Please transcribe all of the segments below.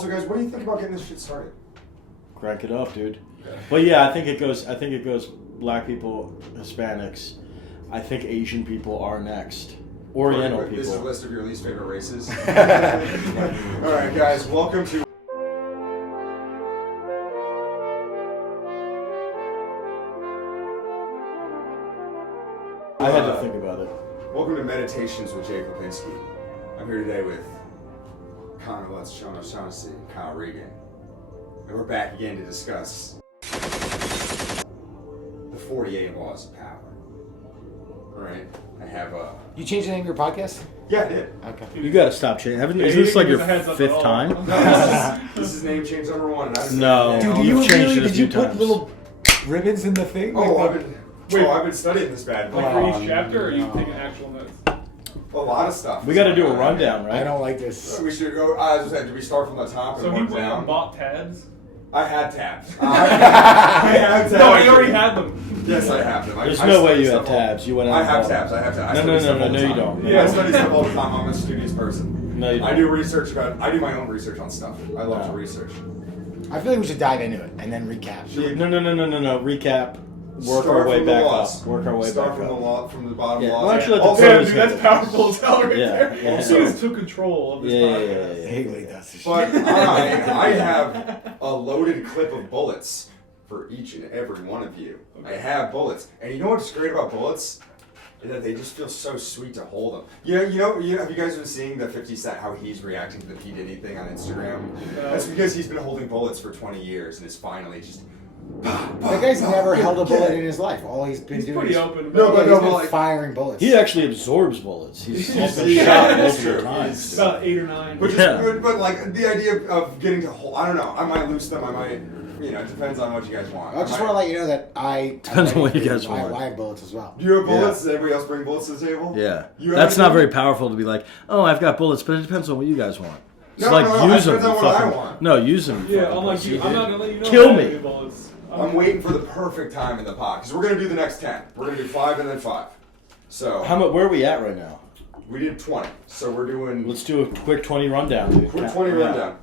Also, guys, what do you think about getting this shit started? Crank it up, dude. Okay. But yeah, I think it goes black people, Hispanics. I think Asian people are next. Oriental people. This is a list of your least favorite races. All right, guys, welcome to... I had to think about it. Welcome to Meditations with Jake Lipinski. I'm here today with Connor Lutz, Sean O'Shaughnessy, Kyle Regan. And we're back again to discuss the 48 laws of power. All right, I have You changed the name of your podcast? Yeah, I did. Okay. You gotta stop changing. Is this like your fifth time? No, this is name change number 1. No. Dude, do you really? Did you put little ribbons in the thing? Oh, I've been studying this bad. Like for each chapter, or are you taking actual notes? A lot of stuff. We got to do a rundown, right? I don't like this. We should go. As I said, do we start from the top and So he work down? bought tabs? I had tabs. I had tabs. No, he already had them. Yes, I have them. There's no way you have tabs. You went out. I have tabs. I have tabs. No, you don't. Yeah, I study stuff all the time. I'm a studious person. No, you don't. I do research I do my own research on stuff. I love to research. I feel like we should dive into it and then recap. No. Recap. Work Start our way from the back laws. up. Work our way Start back from up. from the bottom. Yeah. Laws. Well, actually, Also, Damn, dude, that's powerful as hell right there. Yeah. He just took control of this podcast. He really does this But shit. I have a loaded clip of bullets for each and every one of you. Okay. I have bullets, and you know what's great about bullets is that they just feel so sweet to hold them. You know, have you guys been seeing the 50 Cent how he's reacting to the P Diddy thing on Instagram? That's because he's been holding bullets for 20 years and is finally just. That guy's never held a bullet in his life. All he's been doing pretty is open about he's been firing bullets. He actually absorbs bullets. He's been Yeah, shot that's multiple true. times. About 8 or 9. Which is good, but like the idea of getting to hold, I don't know. I might loose them. I might, it depends on what you guys want. I just want to let you know that Depends on what you guys want. I have bullets as well. Do you have bullets? Does everybody else bring bullets to the table? Yeah. You That's have not very powerful to be like, oh, I've got bullets, but it depends on what you guys want. It's No, like, no, use it them. depends on what I Fucking, want. no, use them. Yeah, I'm like you. I'm not gonna let you know. Kill I me. have any bullets. I'm waiting for the perfect time in the pot because we're gonna do the next 10. We're gonna do 5 and then 5. So Where are we at right now? we did 20. So we're doing Let's do a quick 20 rundown, dude. quick 20 rundown.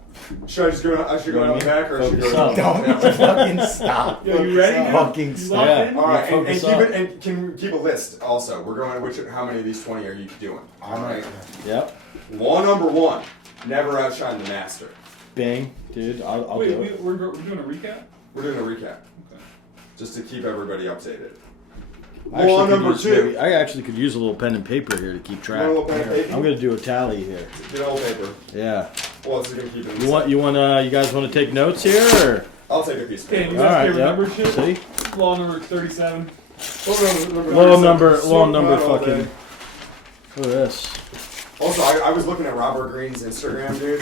Should I just go? I should go down the back, or I should go? Focus Down up. Don't fucking stop. Yo, you ready? dude? Fucking You stop. locked Yeah. in? All right, and Focus keep up. it. And can keep a list. Also, we're going. How many of these 20 are you doing? All right. Yep. Law number 1: never outshine the master. Bing, dude. I'll Wait, do it. we're doing a recap? We're doing a recap, Okay. just to keep everybody updated. I actually Law could number use 2. maybe- I actually could use a little pen and paper here to keep track. You want a little pen and paper? I'm gonna do a tally here. Get old paper. Yeah. Well, this is gonna keep it. You guys want to take notes here? Or? I'll take a piece of Damn, paper. you All guys right. can't Yep. remember shit? See? Law number 37. Low number Smoke pot all fucking. day. Look at this. Also, I was looking at Robert Greene's Instagram, dude.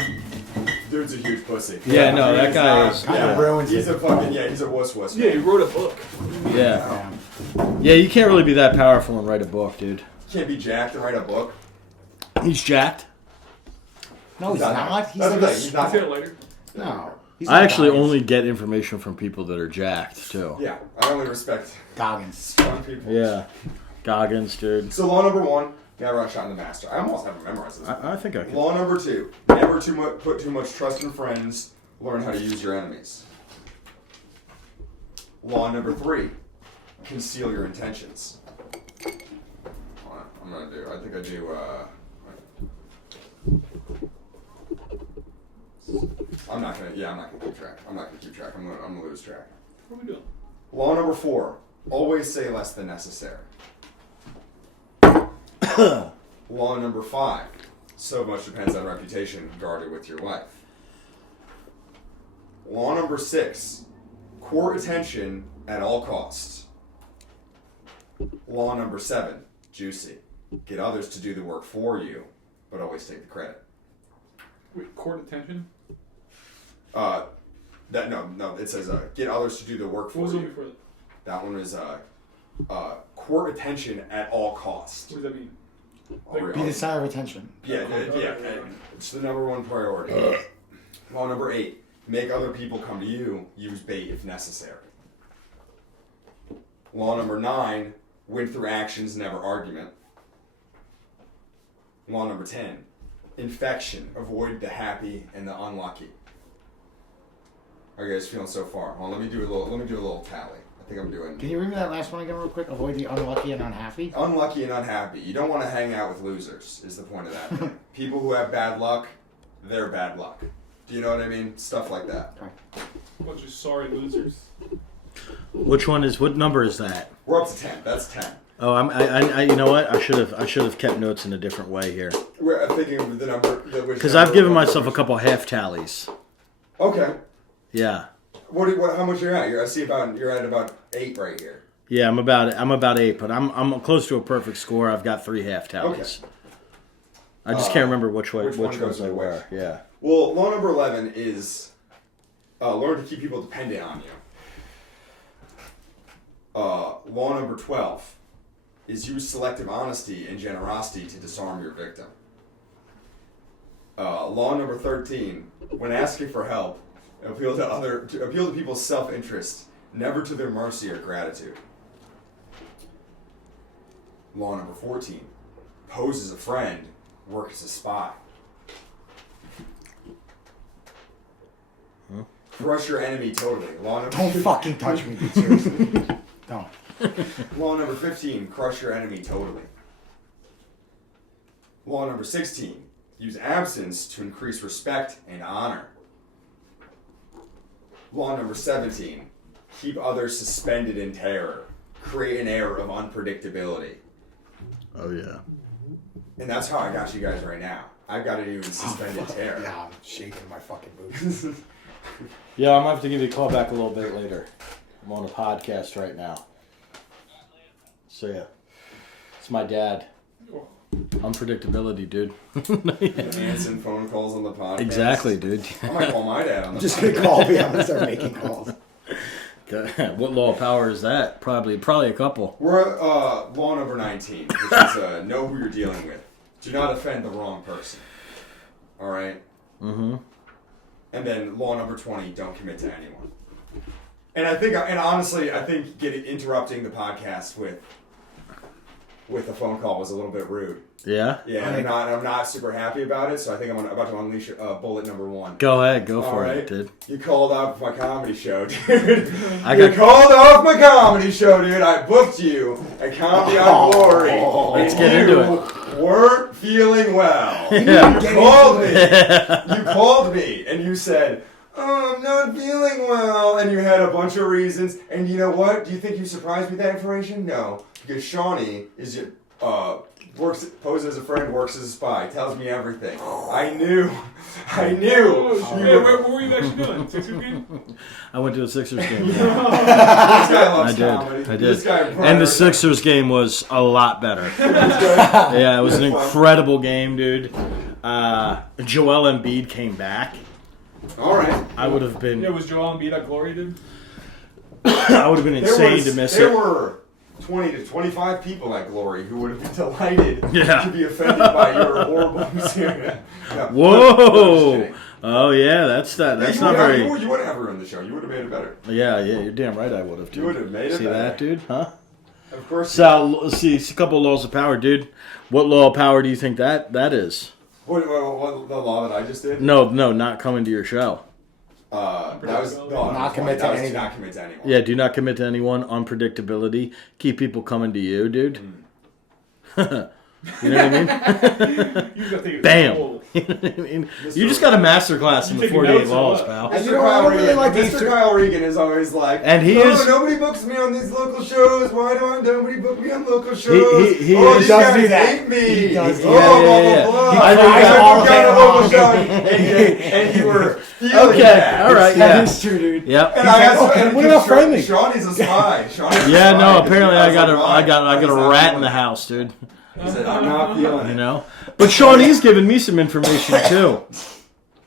Dude's a huge pussy. Yeah, no, that He's guy not- is. Kind of Yeah. ruins He's it. a fucking he's a wuss. Yeah, he wrote a book. Yeah. Yeah, you can't really be that powerful and write a book, dude. Can't be jacked and write a book. He's jacked. No, he's not. He's That's like the a, thing. He's I'll not. say it later. no. He's I not actually Goggins. only get information from people that are jacked too. Yeah, I only respect Goggins. strong people. Yeah. Goggins, dude. So law number 1: never outshine the master. I almost have it memorized. This. I think I can. Law number 2: never put too much trust in friends. Learn how to use your enemies. Law number 3: conceal your intentions. Hold on, I'm gonna do. I think I do. I'm not gonna keep track. I'm gonna lose track. What are we doing? Law number 4: always say less than necessary. Law number 5: so much depends on reputation guarded with your life. Law number 6: court attention at all costs. Law number 7: juicy: get others to do the work for you, but always take the credit. Wait, court attention? No. It says get others to do the work What for was the one you. before that? That one is court attention at all costs. What does that mean? Be the center of attention. Yeah. It's the number 1 priority. Law number 8: make other people come to you. Use bait if necessary. Law number 9: win through actions, never argument. Law number 10: infection: avoid the happy and the unlucky. How are you guys feeling so far? Well, let me do a little tally. I think I'm doing Can you read me that last one again real quick? Avoid the unlucky and unhappy. unlucky and unhappy. You don't want to hang out with losers. Is the point of that? People who have bad luck, they're bad luck. Do you know what I mean? Stuff like that. Bunch of sorry losers. Which one is? What number is that? We're up to 10. That's 10. Oh, I you know what? I should have kept notes in a different way here. We're thinking of the number. Because I've given myself a couple half tallies. Okay. Yeah. What? How much you're at? You're at about 8 right here. Yeah, I'm about 8, but I'm close to a perfect score. I've got 3 half tallies. Okay. I just can't remember which one goes ones they to were. which? Yeah. Well, law number 11 is learn to keep people dependent on you. Law number 12 is use selective honesty and generosity to disarm your victim. Law number 13, when asking for help, appeal to people's self-interest, never to their mercy or gratitude. Law number 14, pose as a friend, work as a spy. Crush your enemy totally. Law number Don't fucking touch me, dude. Seriously. Don't. Law number 15, crush your enemy totally. Law number 16, use absence to increase respect and honor. Law number 17, keep others suspended in terror. Create an air of unpredictability. Oh yeah. And that's how I got you guys right now. I've got you in suspended terror. Yeah, I'm shaking my fucking boots. Yeah, I'm gonna have to give you a call back a little bit later. I'm on a podcast right now. So yeah, it's my dad. Unpredictability, dude. Answering phone calls on the podcast. Exactly, dude. I might call my dad on the Just podcast. gonna call me. I'm gonna start making calls. What law of power is that? Probably a couple. We're at law number 19, which is know who you're dealing with. Do not offend the wrong person. All right? Mm-hmm. And then law number 20, don't commit to anyone. And honestly, I think interrupting the podcast with a phone call was a little bit rude. Yeah? Yeah, I'm not super happy about it, so I think I'm about to unleash bullet number 1. Go ahead, go All for right. it, dude. You called off my comedy show, dude. I You got- called off my comedy show, dude. I booked you at Comedy on Glory. Let's and get into you weren't feeling well. Yeah. You called me. You called me, and you said, "Oh, I'm not feeling well," and you had a bunch of reasons. And you know what? Do you think you surprised me with that information? No, because Shawnee is your poses as a friend, works as a spy, tells me everything. I knew. Oh, shit. What were you actually doing? Sixers game? I went to a Sixers game. This guy I loves did. comedy. I This did. guy And the Sixers game was a lot better. Yeah, it was an incredible game, dude. Joel Embiid came back. All right. I would have been. Yeah, was Joel Embiid at Glory, dude? I would have been insane to miss there it. were 20 to 25 people at Glory who would have been delighted Yeah. to be offended by your horrible material. No, Whoa! Oh yeah, that's not very. You wouldn't have ruined the show. You would have made it better. Yeah, you're damn right. I would have. Dude. You would have made it See better. that, dude? Huh? Of course. So let's see a couple of laws of power, dude. What law of power do you think that is? What the law that I just did? No, not coming to your show. That was Not commit to anything. Not commit to anyone. Yeah, do not commit to anyone. Unpredictability. Keep people coming to you, dude. You know what I mean? You gotta take it Bam. full. You know what I mean? You just got a masterclass in You the taking 48 notes or laws, what? pal. And Mr. you know, I don't really like these. Mr. Kyle Regan is always like, And he oh, is- nobody books me on these local shows. Why don't nobody book me on local shows? he oh, is- these does guys do that. hate me. He does do oh, that. blah, blah, He blah. cries I all booked you on day a local long. show, and you were feeling Okay, that. all right, That yeah. is true, dude. Yep. And I asked, okay, and what about friendly? Shawnee's a spy. Shawnee's a Yeah, spy. no. Apparently, I got was like, a "Why?" rat in the house, dude. He said, I'm not feeling You it. know. But Shawnee's giving me some information too.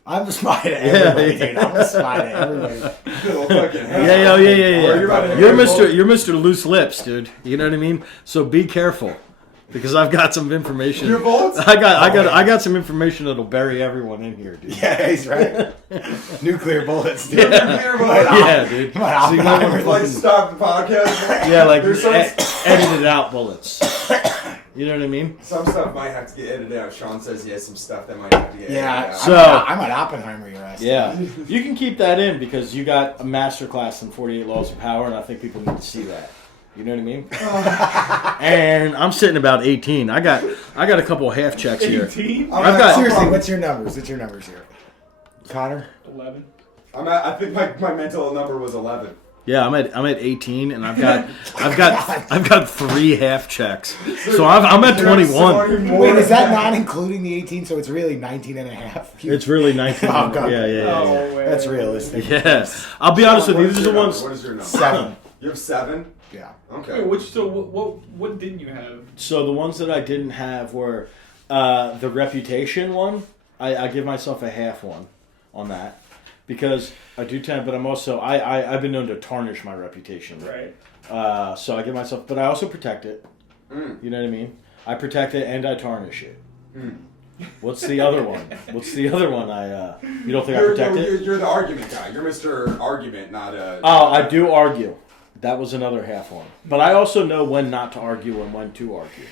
I'm the spy to everybody, Yeah. dude. I'm the spy to everybody. Little fucking Yeah. Or you're about to You're hear You're Mr. Loose Lips, dude. You know what I mean? So be careful, because I've got some information. Your bullets? I got some information that'll bury everyone in here, dude. Yeah, he's right. Nuclear bullets, dude. Nuclear bullets. Yeah, dude. Come on, So you might wanna Like, fucking- stop the podcast. yeah, like There's some- edited out bullets. You know what I mean? Some stuff might have to get edited out. Sean says he has some stuff that might have to get edited out. Yeah, So- I'm an Oppenheimer, you're asking. Yeah. You can keep that in because you got a master class in 48 Laws of Power, and I think people need to see that. You know what I mean? And I'm sitting about 18. I got a couple half checks here. 18? I've got Seriously, what's your numbers? What's your numbers here? Connor? 11. I think my mental number was 11. Yeah, I'm at 18, and I've got 3 half checks. So I'm at 21. Wait, is that not including the 18? So it's really 19 and a half? It's really 19. Oh, God. Yeah. Oh, wait. That's realistic. Yes. I'll be honest with you. What is These are the your ones. number? What is your number? 7. You have 7? Yeah. Okay. Wait, what didn't you have? So the ones that I didn't have were the reputation one. I give myself a half one on that because I do tend, but I'm also I've been known to tarnish my reputation. Right. So I give myself, but I also protect it. You know what I mean? I protect it and I tarnish it. What's the other one? You don't think I protect it? You're the argument guy. You're Mr. Argument, not a. Oh, I do argue. That was another half one. But I also know when not to argue and when to argue.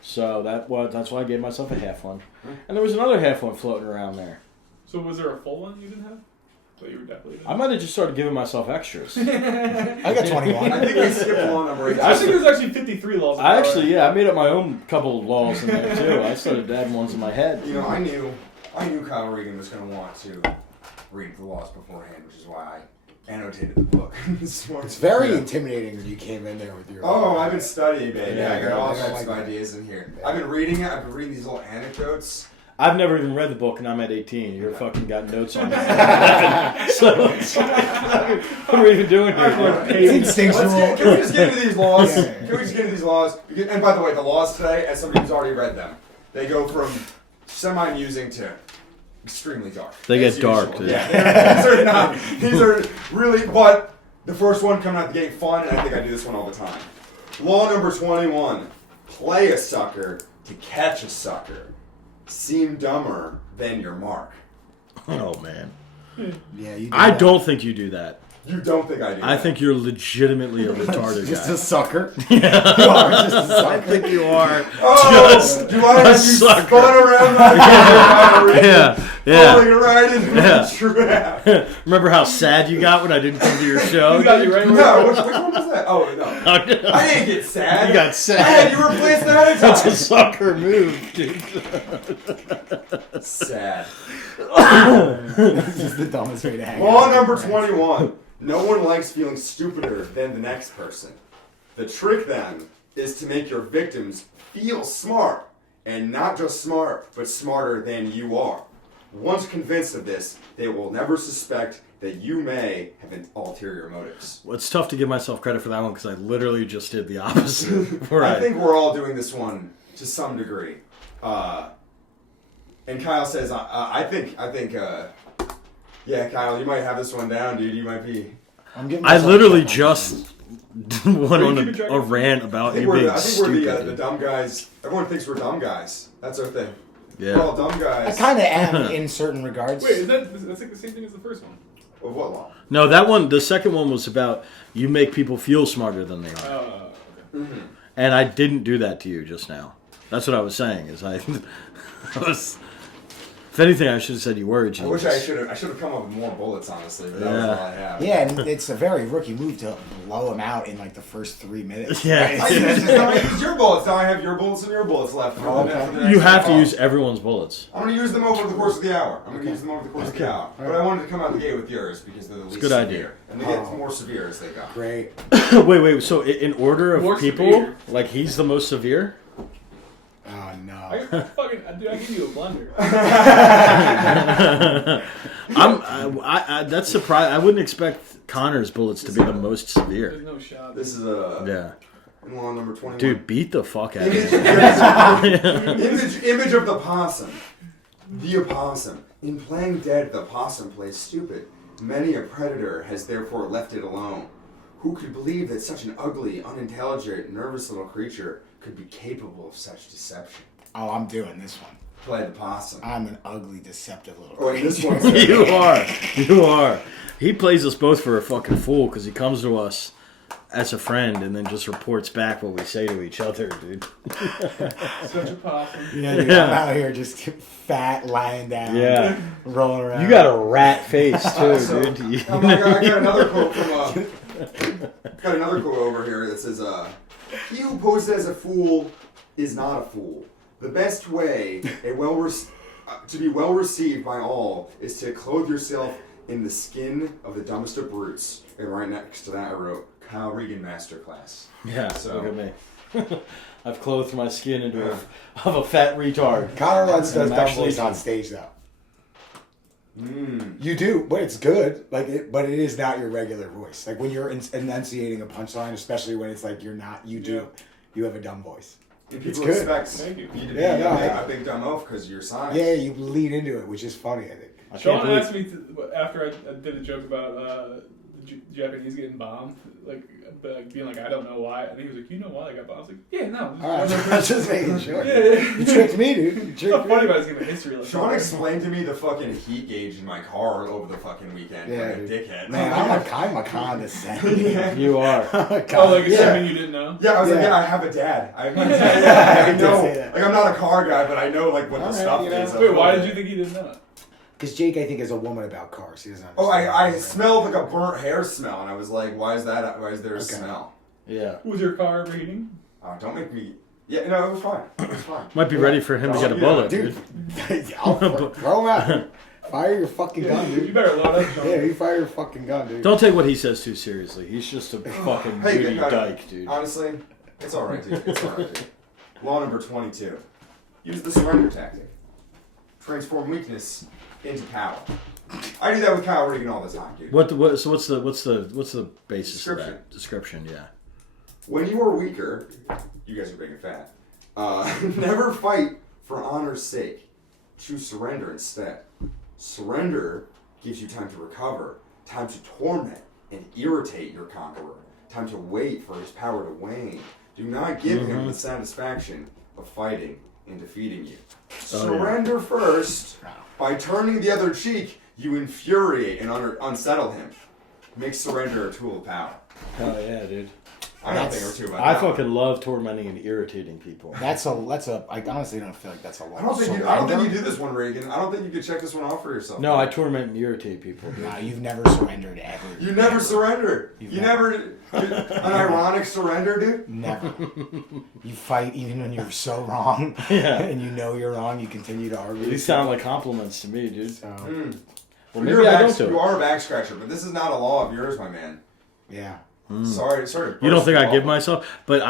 So that's why I gave myself a half one. And there was another half one floating around there. So was there a full one you didn't have? So you were definitely didn't. I might have just started giving myself extras. I got 21. I think we skipped law number 8. I think there's actually 53 laws. of power. I made up my own couple of laws in there too. I started adding ones in my head. You know, I knew Kyle Regan was going to want to read the laws beforehand, which is why I annotated the book. It's very intimidating when you came in there with your... Oh, I've been studying, baby. Yeah, I got all I types of like that. ideas in here. I've been reading it. I've been reading these little anecdotes. I've never even read the book and I'm at 18. You're fucking got notes on it. So, what are we even doing here? It's instinctual. Can we just get into these laws? Yeah. Can we just get into these laws? And by the way, the laws today, as somebody who's already read them, they go from semi-amusing to extremely dark. They get as dark, usual. too. Yeah. These are really, but the first one coming out the gate fun, and I think I do this one all the time. Law number 21, play a sucker to catch a sucker. Seem dumber than your mark. Oh, man. Yeah, you I don't think you do that. You don't think I do I that. think you're legitimately a retarded Just guy. a sucker. You are just a sucker. I think you are. Oh, just do I have you sucker. spun around my Yeah. falling right into the trap? Remember how sad you got when I didn't come to your show? You got you right. No, which one was that? Oh, no. I didn't get sad. You got I sad. had you replaced that at a That's a time. sucker move, dude. Sad. This is the dumbest way to hang Law out. number 21. No one likes feeling stupider than the next person. The trick then is to make your victims feel smart. And not just smart, but smarter than you are. Once convinced of this, they will never suspect that you may have ulterior motives. Well, it's tough to give myself credit for that one because I literally just did the opposite. I think we're all doing this one to some degree. And Kyle says, yeah, Kyle, you might have this one down, dude. You might be. I'm giving I myself literally a just went on a rant about you being I think stupid. we're the dumb guys. Everyone thinks we're dumb guys. That's our thing. Yeah. We're all dumb I guys. kind of am in certain regards. Wait, that's like the same thing as the first one. Of what law? No, that one, the second one was about you make people feel smarter than they are. Okay. And I didn't do that to you just now. That's what I was saying. If anything, I should have said you were a I genius. wish I should have come up with more bullets, honestly, but that was all I have. Yeah, and it's a very rookie move to blow him out in like the first 3 minutes. Yeah. I use your bullets. Now I have your bullets and your bullets left. For Oh, the okay. next You have to call. use everyone's bullets. I'm going to use them over the course of the hour. I'm going to use them over the course of the hour. But I wanted to come out the gate with yours because they're the least good severe. idea. And they get more severe as they go. Great. Wait. So in order of More people, severe. like he's the most severe? Oh, no. I give you a blender. That's surprising. I wouldn't expect Connor's bullets to be the most There's severe. no shot. This is Yeah. law number 21. Dude, beat the fuck out of Image, me. image of the possum. The opossum. In playing dead, the possum plays stupid. Many a predator has therefore left it alone. Who could believe that such an ugly, unintelligent, nervous little creature could be capable of such deception? Oh, I'm doing this one. Play the possum. I'm an ugly, deceptive little Oh, and this creature. one's You are. He plays us both for a fucking fool because he comes to us as a friend and then just reports back what we say to each other, dude. Such a possum. Yeah, dude, Yeah. I'm out here just fat, lying down, Yeah. rolling around. You got a rat face too, So, dude. I got another quote from got another quote over here that says, "He who poses as a fool is not a fool. The best way to be well received by all is to clothe yourself in the skin of the dumbest of brutes." And right next to that, I wrote Kyle Regan Masterclass. Yeah, So- look at me. I've clothed my skin into a fat retard. Connor Lutz does I'm dumb actually- voice on stage though. Mm. You do, but it's good. But it is not your regular voice. Like when you're enunciating a punchline, especially when it's like you're not. You have a dumb voice. And It's people good. expect Thank you. you to be Yeah, no, a big dumb oaf because you're science. Yeah, you lead into it, which is funny. I think. I can't Sean believe- asked me after I did a joke about the Japanese getting bombed, like being like, I don't know why. And he was like, you know why they got bombed? I was like, yeah, no. All right, I was just making sure. Yeah. You tricked me, dude. You It's tricked not me. funny about us giving a history lesson. Sean explained to me the fucking heat gauge in my car over the fucking weekend. Yeah, like a dude. dickhead. Man, I'm a condescending. Yeah. You are. I'm a Oh, like yeah. assuming you didn't know? Yeah, I was like, Yeah. yeah, I have a dad. I have a Yeah, dad. I I did know. say that. Like, I'm not a car guy, but I know like what the Alright, stuff you know. is. Wait, why did you think he didn't know? Because Jake, I think, is a woman about cars. He doesn't Oh, understand. I smelled like a burnt hair smell, and I was like, why is that? Why is there a Okay. smell? Yeah. Was your car overheating? Oh, don't make me. Yeah, no, it was fine. It was fine. Might be ready for him to get a bullet, Dude, dude. I'll throw him out. Fire your fucking gun, You dude. better load up, Sean. Yeah, you fire your fucking gun, dude. Don't take what he says too seriously. He's just a fucking Hey, witty you gotta- dyke, dude. Honestly, it's all right, dude. It's all right, dude. Law number 22: use the surrender tactic. Transform weakness into power. I do that with Kyle Regan all the time, dude. So what's the basis of that description? Yeah. When you are weaker, you guys are big and fat. Never fight for honor's sake. Choose surrender instead. Surrender gives you time to recover, time to torment and irritate your conqueror, time to wait for his power to wane. Do not give him the satisfaction of fighting and defeating you. Surrender first. By turning the other cheek, you infuriate and unsettle him. Make surrender a tool of power. Hell yeah, dude. I got a thing or two about I that. fucking love tormenting and irritating people. That's a. I honestly don't feel like that's a lot. I don't think you do this one, Reagan. I don't think you could check this one off for yourself. No, I torment and irritate people, dude. Nah, you've never surrendered ever. You never surrender. You've You never. An ironic surrender, dude. Never. You fight even when you're so wrong. Yeah. And you know you're wrong. You continue to argue. These sound like compliments to me, dude. So, Well, You're maybe a I back, don't do you it. are a back scratcher, but this is not a law of yours, my man. yeah. Sorry. You don't think I give myself? But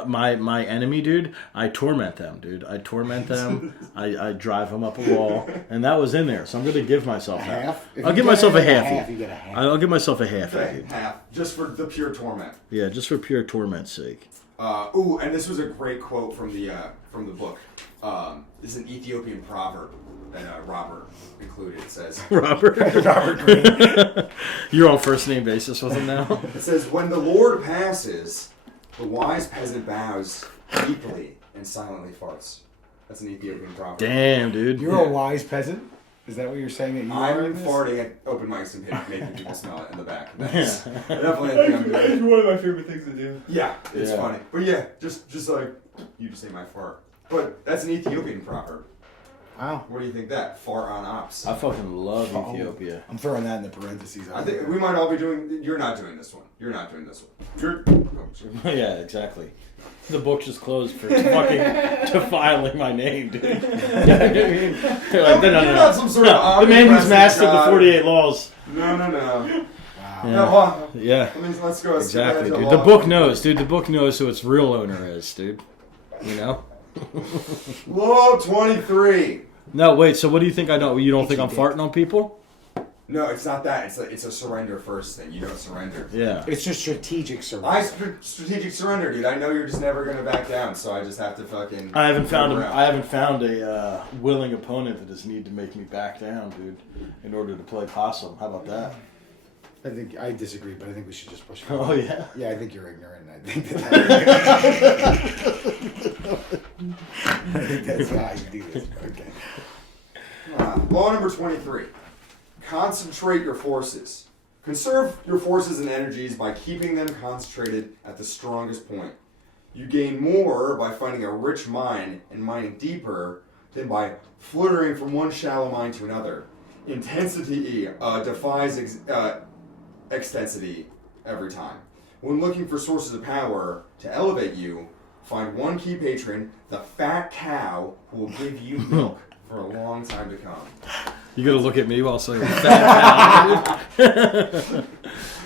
my enemy, dude. I torment them, dude. I torment them. I drive them up a wall, and that was in there. So I'm gonna give myself A that. half? If I'll you give get myself it a in half. You get a half. I'll give myself a half. Okay, dude. half. Just for the pure torment. Yeah, just for pure torment's sake. Ooh, and this was a great quote from the book. This is an Ethiopian proverb that Robert included. It says, Robert. Robert Greene. You're on first name basis with him now. it says, when the Lord passes, the wise peasant bows deeply and silently farts. That's an Ethiopian proverb. Damn, dude. You're a wise peasant? Is that what you're saying that you are? I'm in this? farting at open mics and making people smell it in the back. Yeah. That's definitely a thing I'm doing. It's one of my favorite things to do. Yeah, it's Yeah. funny. But yeah, just like you just say my fart. But that's an Ethiopian proverb. Wow. What do you think that? Fart on ops. I fucking love Oh. Ethiopia. I'm throwing that in the parentheses. I think we might all be doing. You're not doing this one. You're not doing this one. You're. Oh, shit. Yeah, exactly. The book just closed for fucking defiling my name, dude. You know what I mean? Like, You're not some sort of the man who's omnipresent mastered the god. 48 laws. No. Wow. Yeah. No, well, Yeah, let's go. exactly, Let's dude. go. The book knows, dude. The book knows who its real owner is, dude. You know? Law 23. No, wait. So what do you think I know? You don't think I'm farting on people? No, it's not that. It's a surrender first thing. You don't surrender. Yeah. It's just strategic surrender. Strategic surrender, dude. I know you're just never gonna back down, so I just have to fucking. I haven't found figure out. I haven't found a willing opponent that does need to make me back down, dude, in order to play possum. How about that? I think I disagree, but I think we should just push. Oh yeah. Yeah, I think you're ignorant. I think that's how you do this. Okay. Law number 23. Concentrate your forces. Conserve your forces and energies by keeping them concentrated at the strongest point. You gain more by finding a rich mine and mining deeper than by fluttering from one shallow mine to another. Intensity defies extensity every time. When looking for sources of power to elevate you, find one key patron, the fat cow, who will give you milk for a long time to come. You gotta look at me while saying fat.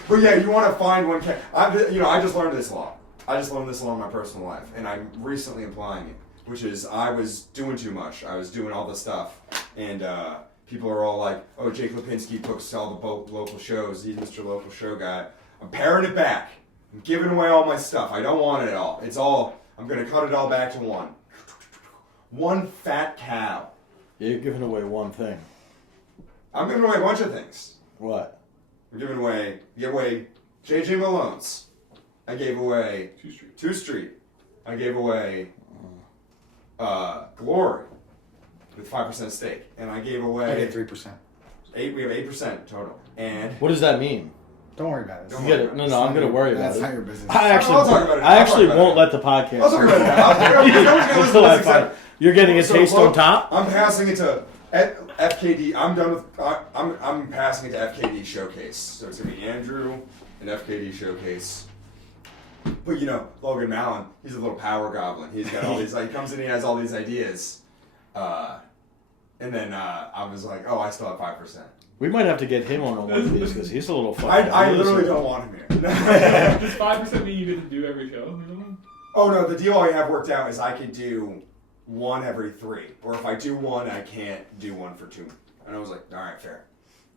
But yeah, you want to find one cow. I just learned this law. I just learned this law in my personal life, and I'm recently applying it, which is I was doing too much. I was doing all this stuff, and people are all like, oh, Jake Lipinski books all the local shows. He's Mr. Local Show guy. I'm paring it back. I'm giving away all my stuff. I don't want it all. It's all, I'm going to cut it all back to one. One fat cow. Yeah, you're giving away one thing. I'm giving away a bunch of things. What? I'm giving away, JJ Malone's. I gave away 2 Street. I gave away Glory with 5% stake. And I gave away... I get 3%. We have 8% total. And... What does that mean? Don't worry about it. Don't You worry get it. about No, I'm going to worry about That's it. not your business. I I'll talk about it. actually I'll talk won't about let the podcast. I'll talk about that. Until I find- You're getting a taste on top? I'm passing it to FKD. I'm done with... I'm passing it to FKD Showcase. So it's going to be Andrew and FKD Showcase. But Logan Mallon, he's a little power goblin. He's got all these, he comes in, he has all these ideas. And then I was like, oh, I still have 5%. We might have to get him on one of these because he's a little fucking... I literally don't want him here. Does 5% mean you get to do every show? Oh no, the deal I have worked out is I could do one every 3. Or if I do one, I can't do one for 2. And I was like, alright, fair.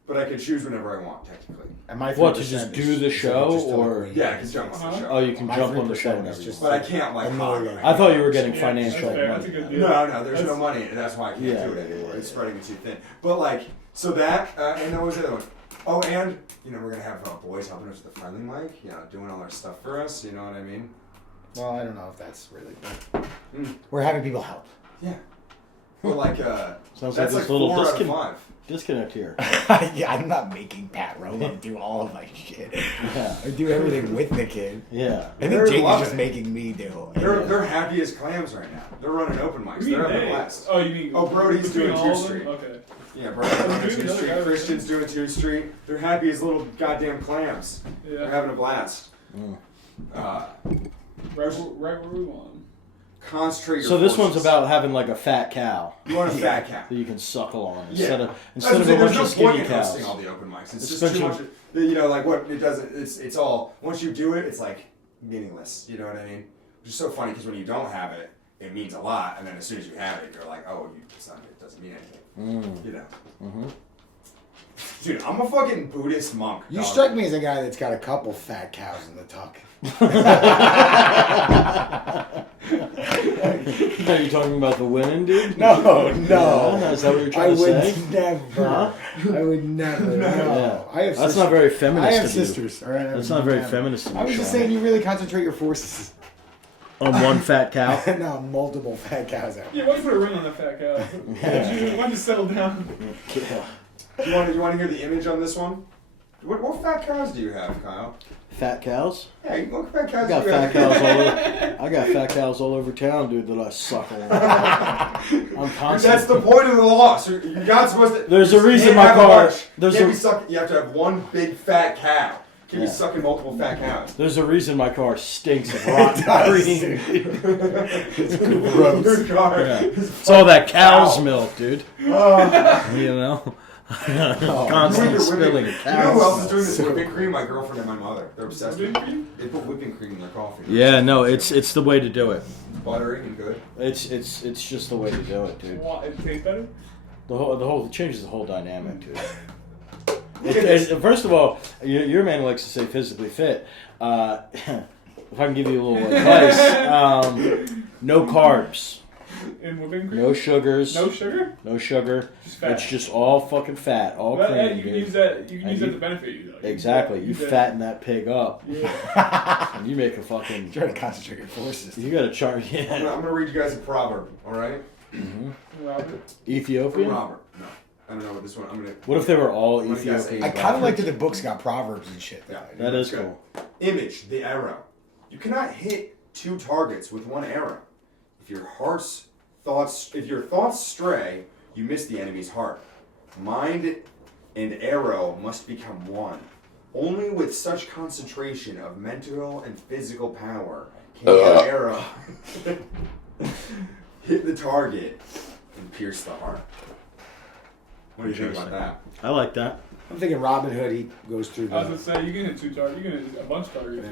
But I can choose whenever I want, technically. And my What, to 3% just is- do the is show, just to, like, or- wait. Yeah, I can jump on the show. Oh, you can My jump on the 3% show. is whenever you just- want. But I can't, like, I'm hog really it. I thought you were getting Yeah, financial that's fair. That's a money. good deal. No, there's no That's- money, and that's why I can't Yeah, do it yeah, anymore. yeah, It's yeah. spreading it too thin. But like, so that, and what was the other one? Oh, and we're gonna have boys helping us with the friendly mic, doing all our stuff for us. You know what I mean? Well, I don't know if that's really... Mm. We're having people help. Yeah. Well, like, Sounds that's like like this little 4 out of 5. disconnect here. Yeah, I'm not making Pat Rolo do all of my shit. Yeah. I do everything with the kid. Yeah. I think They're Jake is loving just it. making me do it. They're happy as clams right now. They're running open mics. They're having a blast. Oh, you mean... Oh, Brody's between doing all 2 of them? Street. Okay. Yeah, Brody's doing Who's 2 the other Street. guy? Christian's doing 2 Street. They're happy as little goddamn clams. They're Yeah. having a blast. Mm. Right where we want them. Concentrate your So this forces. one's about having like a fat cow You want a fat cat. that you can suckle on Yeah. instead of That's a the thing, bunch there's of no point skinny in hosting cows. all the open mics. It's just Especially- too much. Like what it doesn't. It's all once you do it, it's like meaningless. You know what I mean? Which is so funny because when you don't have it, it means a lot, and then as soon as you have it, you're like, oh, it doesn't mean anything. Mm. You know. Mm-hmm. Dude, I'm a fucking Buddhist monk. You dog. strike me as a guy that's got a couple fat cows in the tuck. Are you talking about the women, dude? No. Yeah, is that what you're I trying to would say? never. Huh? I would never. No. Yeah. I have That's sisters. not very I feminist have of you. sisters. All right. I That's would not very never. feminist of you, I was just Sean. saying you really concentrate your forces. On one fat cow? No, multiple fat cows out. Yeah, why don't you put a ring on that fat cow? Why don't you settle down? Yeah. You want to hear the image on this one? What fat cows do you have, Kyle? Fat cows? Hey, what fat I cows got do you fat have? cows all over. I got fat cows all over town, dude, that I suckle on. I'm constantly. That's the point of the law. So you're not supposed to. There's a you reason can't my have a car- bunch. there's You can't a- be sucking. You have to have one big fat cow. You can't Yeah. be sucking multiple fat cows. There's a reason my car stinks of rotten does. green. It's gross. Your car. Yeah. is It's all that cow's Cow. milk, dude. Oh. You know? You know Constantly who spilling You cow's know who else is milk. doing this? So Whipping cream. My girlfriend and my mother. They're obsessed with Whipping it. cream? They put whipping cream in their coffee. Yeah, no, it's the way to do it. Buttery and good. It's just the way to do it, dude. Why? It tastes better? It changes the whole dynamic, dude. Look at this. First of all, your man likes to say physically fit. If I can give you a little advice, no carbs, In whipping cream? no sugars, No sugar? no sugar. Just fat. It's just all fucking fat, all Well, cream, you can dude. use that. You can And use that you- to benefit you. Though. Exactly. You Use that- fatten that pig up, Yeah. and you make a fucking. Try to concentrate your forces. You got to charge. I'm Yeah. gonna read you guys a proverb. All right. hmm Robert. From Ethiopian. Robert. No. I don't know what this one. I'm gonna. What if they were all What do you guys Ethiopian? I kind of like that the book's got proverbs and shit. Yeah, That is good. cool. Image, the arrow. You cannot hit 2 targets with 1 arrow. If your thoughts stray, you miss the enemy's heart. Mind and arrow must become one. Only with such concentration of mental and physical power can the arrow hit the target and pierce the heart. What do you think about that? I like that. I'm thinking Robin Hood. He goes through I was the. gonna say you can hit 2 targets. You can hit a bunch of targets.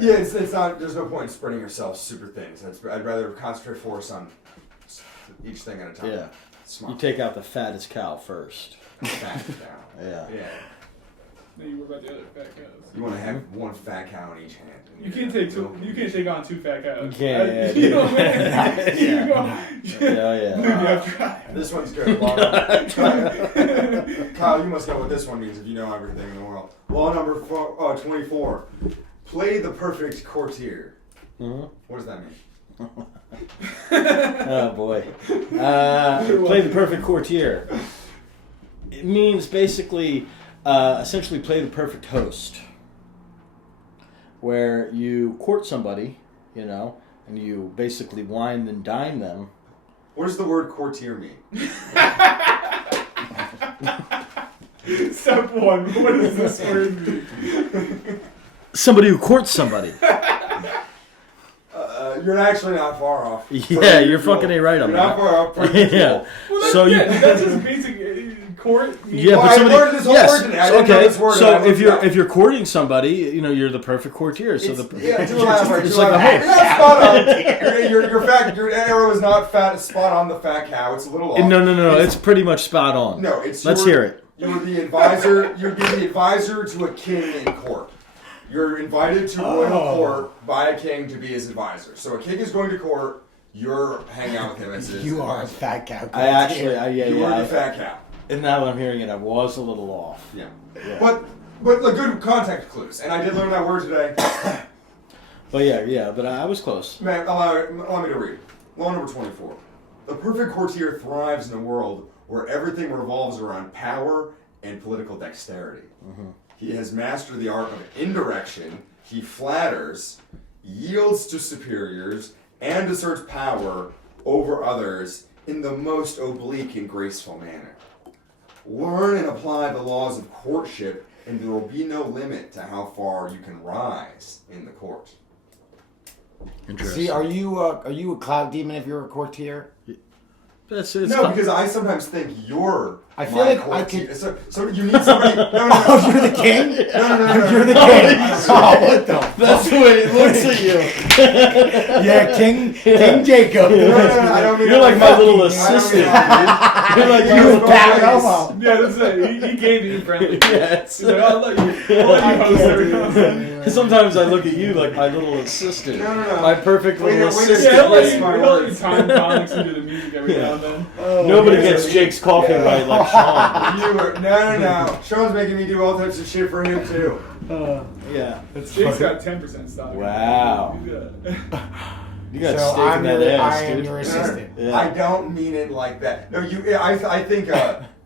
Yeah, it's not. There's no point in spreading yourself super things. I'd rather concentrate force on each thing at a time. Yeah. Smart. You take out the fattest cow first. Fat cow. Yeah. Yeah. No, you worry about the other fat cows. You want to have 1 fat cow in each hand. and You you're can't take 2. You can't take on 2 fat cows. You can't, You know what I mean? You go. Yeah. You have to try. This one's good. Kyle, you must know what this one means if you know everything in the world. Law number 24. Play the perfect courtier. Mm-hmm. What does that mean? Oh boy. Play the perfect courtier. It means basically, essentially play the perfect host. Where you court somebody, and you basically wine and dine them. What does the word courtier mean? Step 1. What does this word mean? Somebody who courts somebody. You're actually not far off. Yeah, you're fucking A right on You're that. not far off. Yeah. Well, that's, So you- that's just basic court. Yeah, Well, but I somebody. learned this whole word today. I didn't know Okay. this word, and I So looked it up. if you're courting somebody, you're the perfect courtier. So Yeah, do elaborate. it's do like a elaborate. host. You're not spot on. Your arrow is not spot on the fat cow. It's a little off. No. It's pretty much spot on. No, it's. Let's hear it. You're the advisor. You're the advisor to a king in court. You're invited to royal court by a king to be his advisor. So a king is going to court. You're hanging out with him as his You are a advisor. fat cow. You are the fat cow. And now that I'm hearing it, I was a little off. Yeah. Yeah. But the good context clues, and I did learn that word today. But but I was close. Man, allow me to read. Law number 24. The perfect courtier thrives in a world where everything revolves around power and political dexterity. Mm-hmm. He has mastered the art of indirection. He flatters, yields to superiors, and asserts power over others in the most oblique and graceful manner. Learn and apply the laws of courtship, and there will be no limit to how far you can rise in the court. Interesting. See, are you a cloud demon if you're a courtier? It's No, because I sometimes think you're. I feel my like I courtier. could- So you need somebody. No. Oh, you're the king? No. You're the king. Oh, what the? That's the way it looks at you. Yeah, King Jacob. No, I don't mean You're it like my that. little I don't assistant, mean that. dude. You're like You my was little bad. Yeah, that's it. He gave you friendly. Yes. He's like, I'll let you host every time. Sometimes I look at you like my little assistant. No. My perfect Wait, little wait, assistant. Yeah, he'll let Twist you, my he'll let you words. time comics into the music every now and then. Nobody yeah. gets Jake's coffee Yeah. right like Sean. No. Sean's making me do all types of shit for him too. Yeah. Jake's got 10% stock. Wow. He's got- You got So steak in that I ass, am dude. your assistant. Yeah. I don't mean it like that. No, I think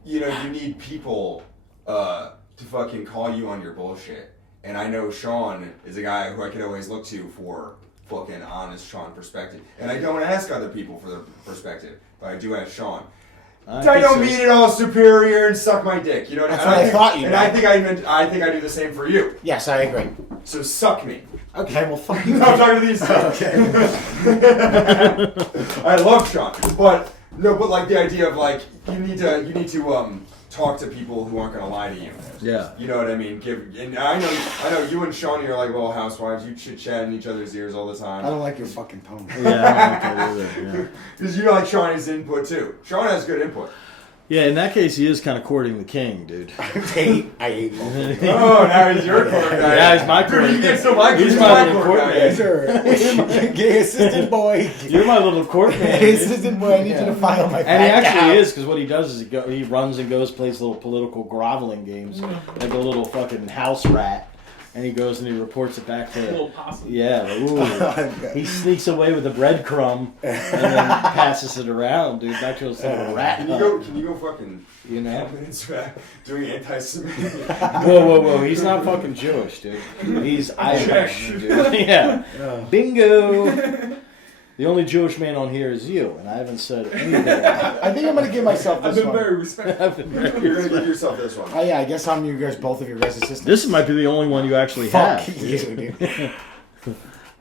you need people to fucking call you on your bullshit. And I know Sean is a guy who I could always look to for fucking honest Sean perspective. And I don't ask other people for their perspective, but I do ask Sean. I don't mean it all superior and suck my dick. You know what I mean? That's what I thought you And meant. I think I do the same for you. Yes, I agree. So suck me. Okay, well, fuck I'm you. talking to these two. I love Sean, but like the idea of like you need to talk to people who aren't gonna lie to you. Yeah. You know what I mean? And I know you and Shawnee are like little housewives. You chit chat in each other's ears all the I time. don't like your fucking tone. Yeah, I don't like that either. Yeah. Because you like Shawnee's input too. Sean has good input. Yeah, in that case, he is kind of courting the king, dude. I hate both of them. Oh, now he's your court guy. Yeah, he's my Dude, court he guy. gets to my He's he's my my little court court guy. guy. Sir, gay assistant boy. You're my little court man. Gay dude. assistant boy, I need you to file my And he fat actually cow. is, because what he does is he runs and goes, plays little political groveling games, like a little fucking house rat. and he goes and he reports it back A little to. possum. Yeah, ooh. He sneaks away with a breadcrumb and then passes it around, dude, back to his little rat Can hut. you go fucking You know? 10 minutes back doing anti-Semitic? Whoa. He's not fucking Jewish, dude. He's Irish, dude. Yeah. Bingo! The only Jewish man on here is you, and I haven't said anything. I think I'm gonna give myself I've this been one. very respectful. I've been very You're gonna give yourself this one. Oh yeah, I guess I'm both of your guys' assistants. This might be the only one you actually Fuck have. you, dude.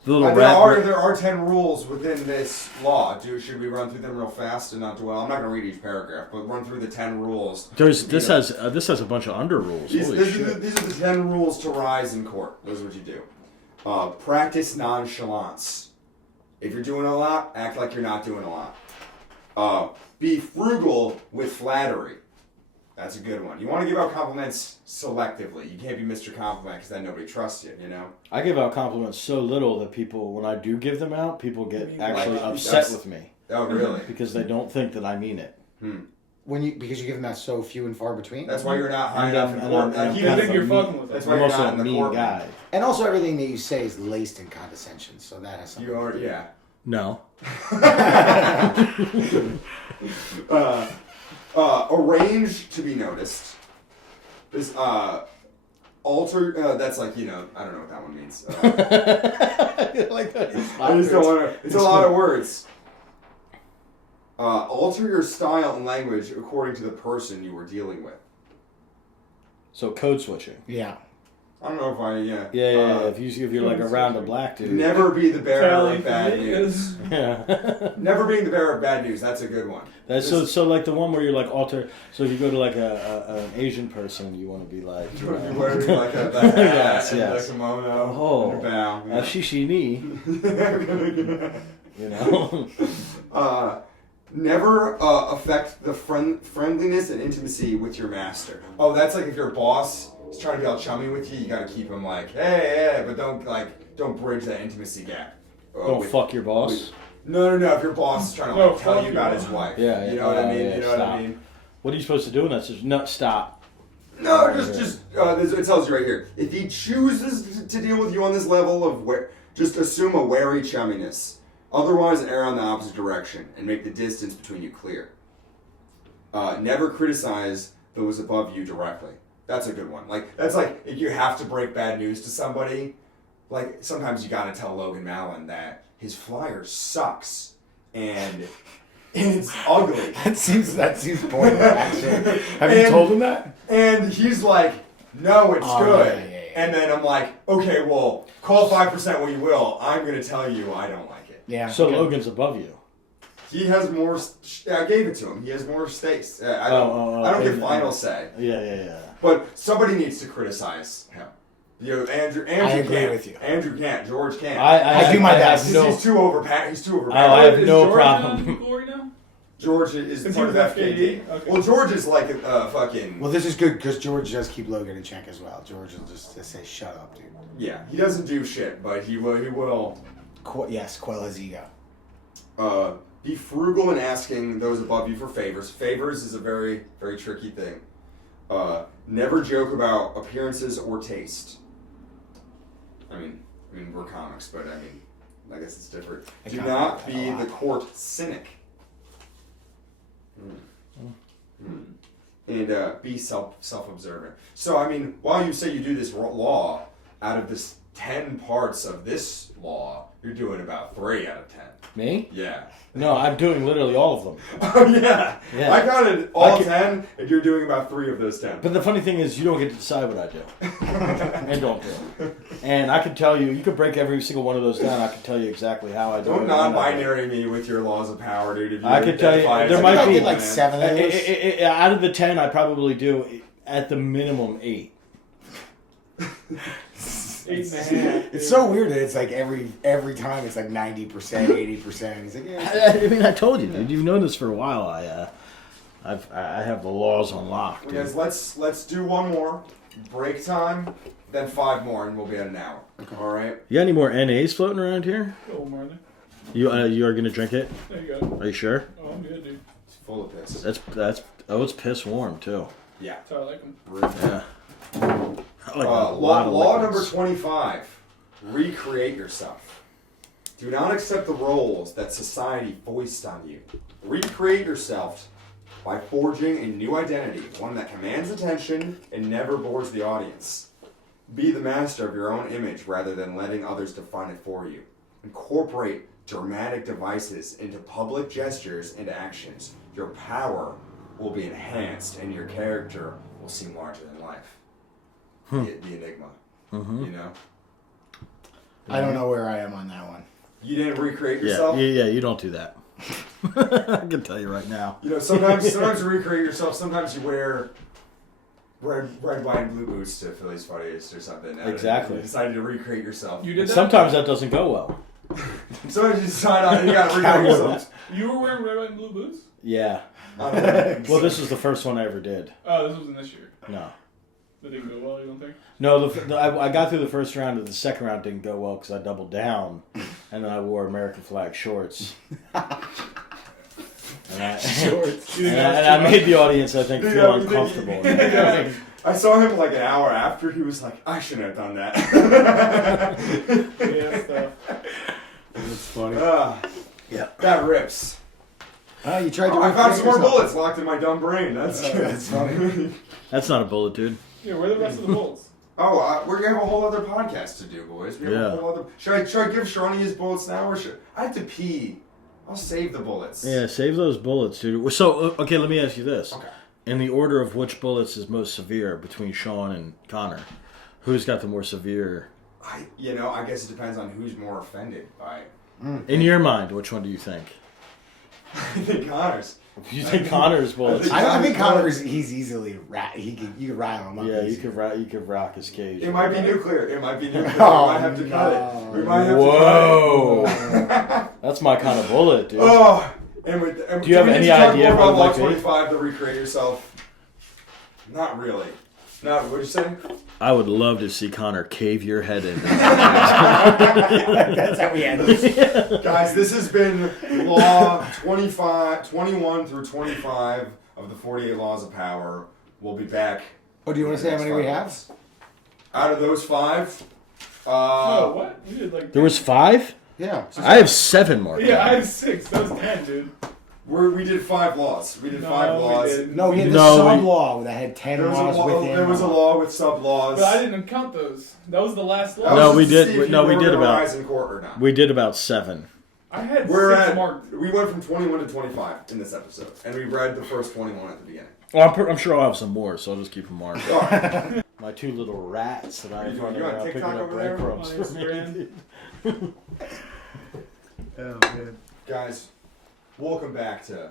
The little There are 10 rules within this law. Should we run through them real fast and not dwell? I'm not gonna read each paragraph, but run through the 10 rules. This has a bunch of under rules. These Holy are shit! the 10 rules to rise in court. This is what you do. Practice nonchalance. If you're doing a lot, act like you're not doing a lot. Be frugal with flattery. That's a good one. You want to give out compliments selectively. You can't be Mr. Compliment because then nobody trusts you, you know? I give out compliments so little that people, when I do give them out, people get actually Like, upset with me Oh, really? because they don't think that I mean it. Because you give them that so few and far between. That's why you're not high And enough in I'm- court. and I'm You kind think of you're a fucking mean- with That's them. why I'm you're also not a in the mean courtroom. guy. And also everything that you say is laced in condescension, so that has something. You are, yeah. No. Arrange to be noticed. This, alter, that's like, I don't know what that one means. Like that. I just don't want to, it's a lot of words. Alter your style and language according to the person you were dealing with. So code switching. Yeah. I don't know if Yeah. If you're like around a black dude. Never be the bearer Telling of bad news. Yeah. Never being the bearer of bad news. That's a good one. That's so like the one where you're like alter. So if you go to like an Asian person, you want to be like. You're wearing like a hat Yes, and yes. a kimono Oh. and a bow. Yeah. Shishini. You know. Never affect the friendliness and intimacy with your master. Oh, that's like if your boss is trying to be all chummy with you, you got to keep him like, hey, but don't bridge that intimacy gap. Don't fuck your boss. No. If your boss is trying to No, tell fuck you your about boss. his wife, Yeah, you know what I mean. yeah, You know what I stop. mean. What are you supposed to do in that situation? No, stop. No, it tells you right here. If he chooses to deal with you on this level of just assume a wary chumminess. Otherwise, err on the opposite direction and make the distance between you clear. Never criticize those above you directly. That's a good one. That's like if you have to break bad news to somebody. Like sometimes you gotta tell Logan Mallon that his flyer sucks and it's ugly. That seems pointed actually. Have you told him that? And he's like, no, it's good. Yeah. And then I'm like, okay, well, call 5% what you will. I'm going to tell you I don't like it. Yeah. So Logan's above you. He has more. I gave it to him. He has more stakes. I don't get final say. Yeah. But somebody needs to criticize him. Andrew I agree can't. with you. Andrew can't. George can't. I do my best. He's too overpowered. He's too overpowered. I have Is no George problem. in Glory now? George is Is part he of with FKD. Okay. Well, George is like a fucking. Well, this is good because George does keep Logan in check as well. George will just say, "Shut up, dude." Yeah, he doesn't do shit, but he will. He will. Quell his ego. Be frugal in asking those above you for favors. Favors is a very, very tricky thing. Never joke about appearances or taste. I mean, we're comics, but I guess it's different. Do not be the court cynic. And be self-observant. So, while you say you do this law, out of this 10 parts of this law, you're doing about 3 out of 10. Me? Yeah. No, I'm doing literally all of them. Oh, yeah. Yeah. I counted all 10, and you're doing about 3 of those 10. But the funny thing is, you don't get to decide what I do. And don't do. And I can tell you could break every single one of those down. I can tell you exactly how I do it. Don't non-binary me with your laws of power, dude. If you I could tell you, identify as there a might I be did like 7 of those. Out of the 10, I probably do at the minimum 8. 8.5. It's so weird that it's like every time it's like 90%, 80%. He's like, yeah. I mean, I told you, dude. You've known this for a while. I have the laws on lock, dude. Guys, let's do one more. Break time, then 5 more, and we'll be at an hour. Okay. All right? You got any more NAs floating around here? Go, Marley. You are gonna drink it? There you go. Are you sure? Oh, I'm good, dude. It's full of piss. It's piss warm too. Yeah. That's how I like them. Break. Yeah. Like a lot of law liquids. number 25. Recreate yourself. Do not accept the roles that society foists on you. Recreate yourself by forging a new identity, one that commands attention and never bores the audience. Be the master of your own image rather than letting others define it for you. Incorporate dramatic devices into public gestures and actions. Your power will be enhanced and your character will seem larger than life. The enigma. You know? I don't know where I am on that one. You didn't recreate yourself? Yeah, you don't do that. I can tell you right now. You know, sometimes you recreate yourself. Sometimes you wear red, white, and blue boots to Philly's Funniest or something. Exactly. You decided to recreate yourself. You did that? Sometimes that doesn't go well. Sometimes you decide on you gotta recreate yourself. You were wearing red, white, and blue boots? Yeah. Well, this was the first one I ever did. Oh, this wasn't this year. No. That didn't go well, you don't think? No, I got through the first round, and the second round didn't go well because I doubled down, and then I wore American flag shorts. Shorts. And I made the audience, I think, feel uncomfortable. I saw him like an hour after. He was like, I shouldn't have done that. Yeah, stuff. That's funny. Yeah. That rips. Oh, you tried to I found recreate some more yourself. bullets locked in my dumb brain. That's good. That's funny. That's not a bullet, dude. Yeah, where are the rest of the bullets? Oh, we're gonna have a whole other podcast to do, boys. We have Yeah. a whole other. Should I give Shawnee his bullets now, or should I have to pee? I'll save the bullets. Yeah, save those bullets, dude. So, okay, let me ask you this. Okay. In the order of which bullets is most severe between Sean and Connor, who's got the more severe? I guess it depends on who's more offended by it. In your mind, which one do you think? I think Connor's. You think Connor's bullets? I think Connor's, he's easily, you can rile him up. Yeah, easy. you could rock his cage. It might be nuclear. We might have to cut it. no. We might have Whoa. to cut it. That's my kind of bullet, dude. Oh, do you have any idea more if I about would Law like to- 25 to recreate yourself? Not really. What'd you say? I would love to see Connor cave your head in. That's how we end it. Guys, this has been Law 21 through 25 of the 48 Laws of Power. We'll be back. Oh, do you want to say how many we have? Out of those 5, Oh, what? We did like. There was 5? Yeah. I have 7 marked. Yeah, I had 6. That was 10, dude. we did 5 laws. We did 5 we laws. didn't. No, we had the No, sub-law that had 10 There was, laws within. there was a law with sub-laws. But I didn't count those. That was the last law. That No, was we just to did- see if no, you we were did gonna about- rise in court or not. We did about 7. I had We're 6 at. marked. We went from 21 to 25 in this episode, and we read the first 21 at the beginning. Well, I'm sure I'll have some more, so I'll just keep them marked. All right. My 2 little rats that I have You running on around picking TikTok up over there? breadcrumbs On for Instagram? me. Oh, man. Guys, welcome back to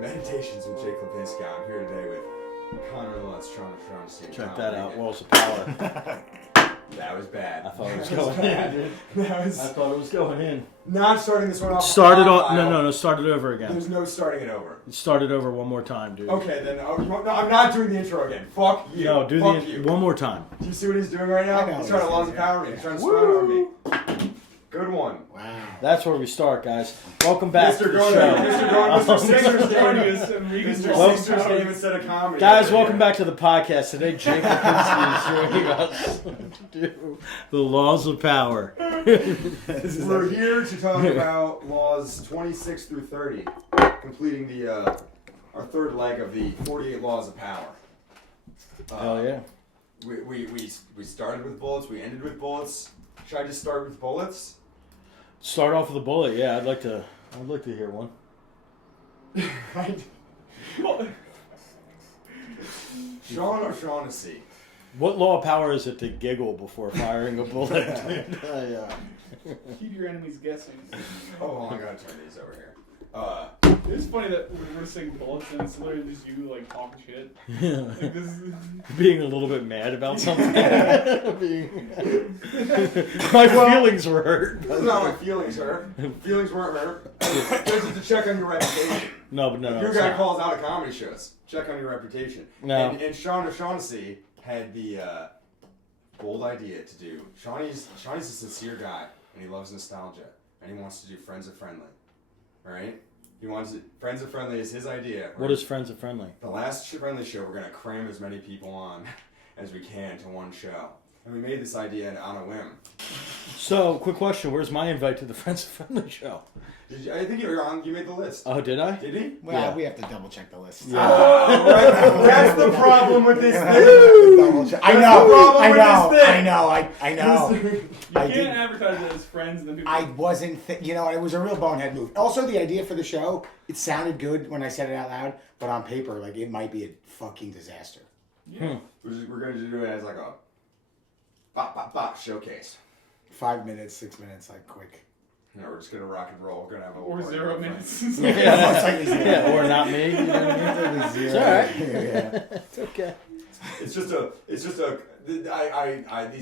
Meditations with Jake Lipinski. I'm here today with Connor Lutz, trying to see. Check that out. Walls of Power. That was bad. I thought it was That going bad. in. That I was thought it was going in. not starting this one off. Started on. on. No. Start it over again. There's no starting it over. Start it over one more time, dude. Okay, then. No, I'm not doing the intro again. Fuck you. No, do Fuck the you. one more time. Do you see what he's doing right now? I know He's trying to what laws he's of power me. He's trying to strong arm me. Good one. Wow. That's where we start, guys. Welcome back Mr. to the Going, show. Mr. Going, Mr. Sixer's Joining game. us and reading Mr. Well- Sixer's game instead of comedy. Guys, over welcome here. back to the podcast. Today, Jake Lipinski is joining us to do the laws of power. We're here to talk about laws 26 through 30, completing the our third leg of the 48 laws of power. Hell yeah. We started with bullets. We ended with bullets. Should I just start with bullets? Start off with a bullet. Yeah, I'd like to hear one. Sean O'Shaughnessy. What law of power is it to giggle before firing a bullet? Keep your enemies guessing. Oh, I gotta turn these over here. It's funny that we're saying bullets and it's literally just you like talking shit. Like this is... Being a little bit mad about something. My feelings were hurt. This is not my feelings hurt. Feelings weren't hurt. This is to check on your reputation. No, but no. Your it's guy not. calls out of comedy shows. Check on your reputation. No. And Sean O'Shaughnessy had the bold idea to do. Shawnee's a sincere guy, and he loves nostalgia, and he wants to do Friends of Friendly. Right? He wants it. Friends of Friendly is his idea. What is Friends of Friendly? The last Friendly show? We're gonna cram as many people on as we can to one show. And we made this idea on a whim. So, quick question: where's my invite to the Friends of Friendly show? I think you were on. You made the list. Oh, did I? Did he? Well, Yeah. we have to double check the list. Yeah. Oh, right. That's the problem with this thing. I know. I know. You I can't did- advertise it as friends and then people. I wasn't, it was a real bonehead move. Also, the idea for the show, it sounded good when I said it out loud, but on paper, like, it might be a fucking disaster. Yeah. We're going to do it as like a showcase. 5 minutes, 6 minutes, like, quick. No, we're just going to rock and roll. We're going to have a Or party 0 with friends. minutes. Yeah, or not me. You know what I mean? It's all right. Yeah. It's okay. It's just a. These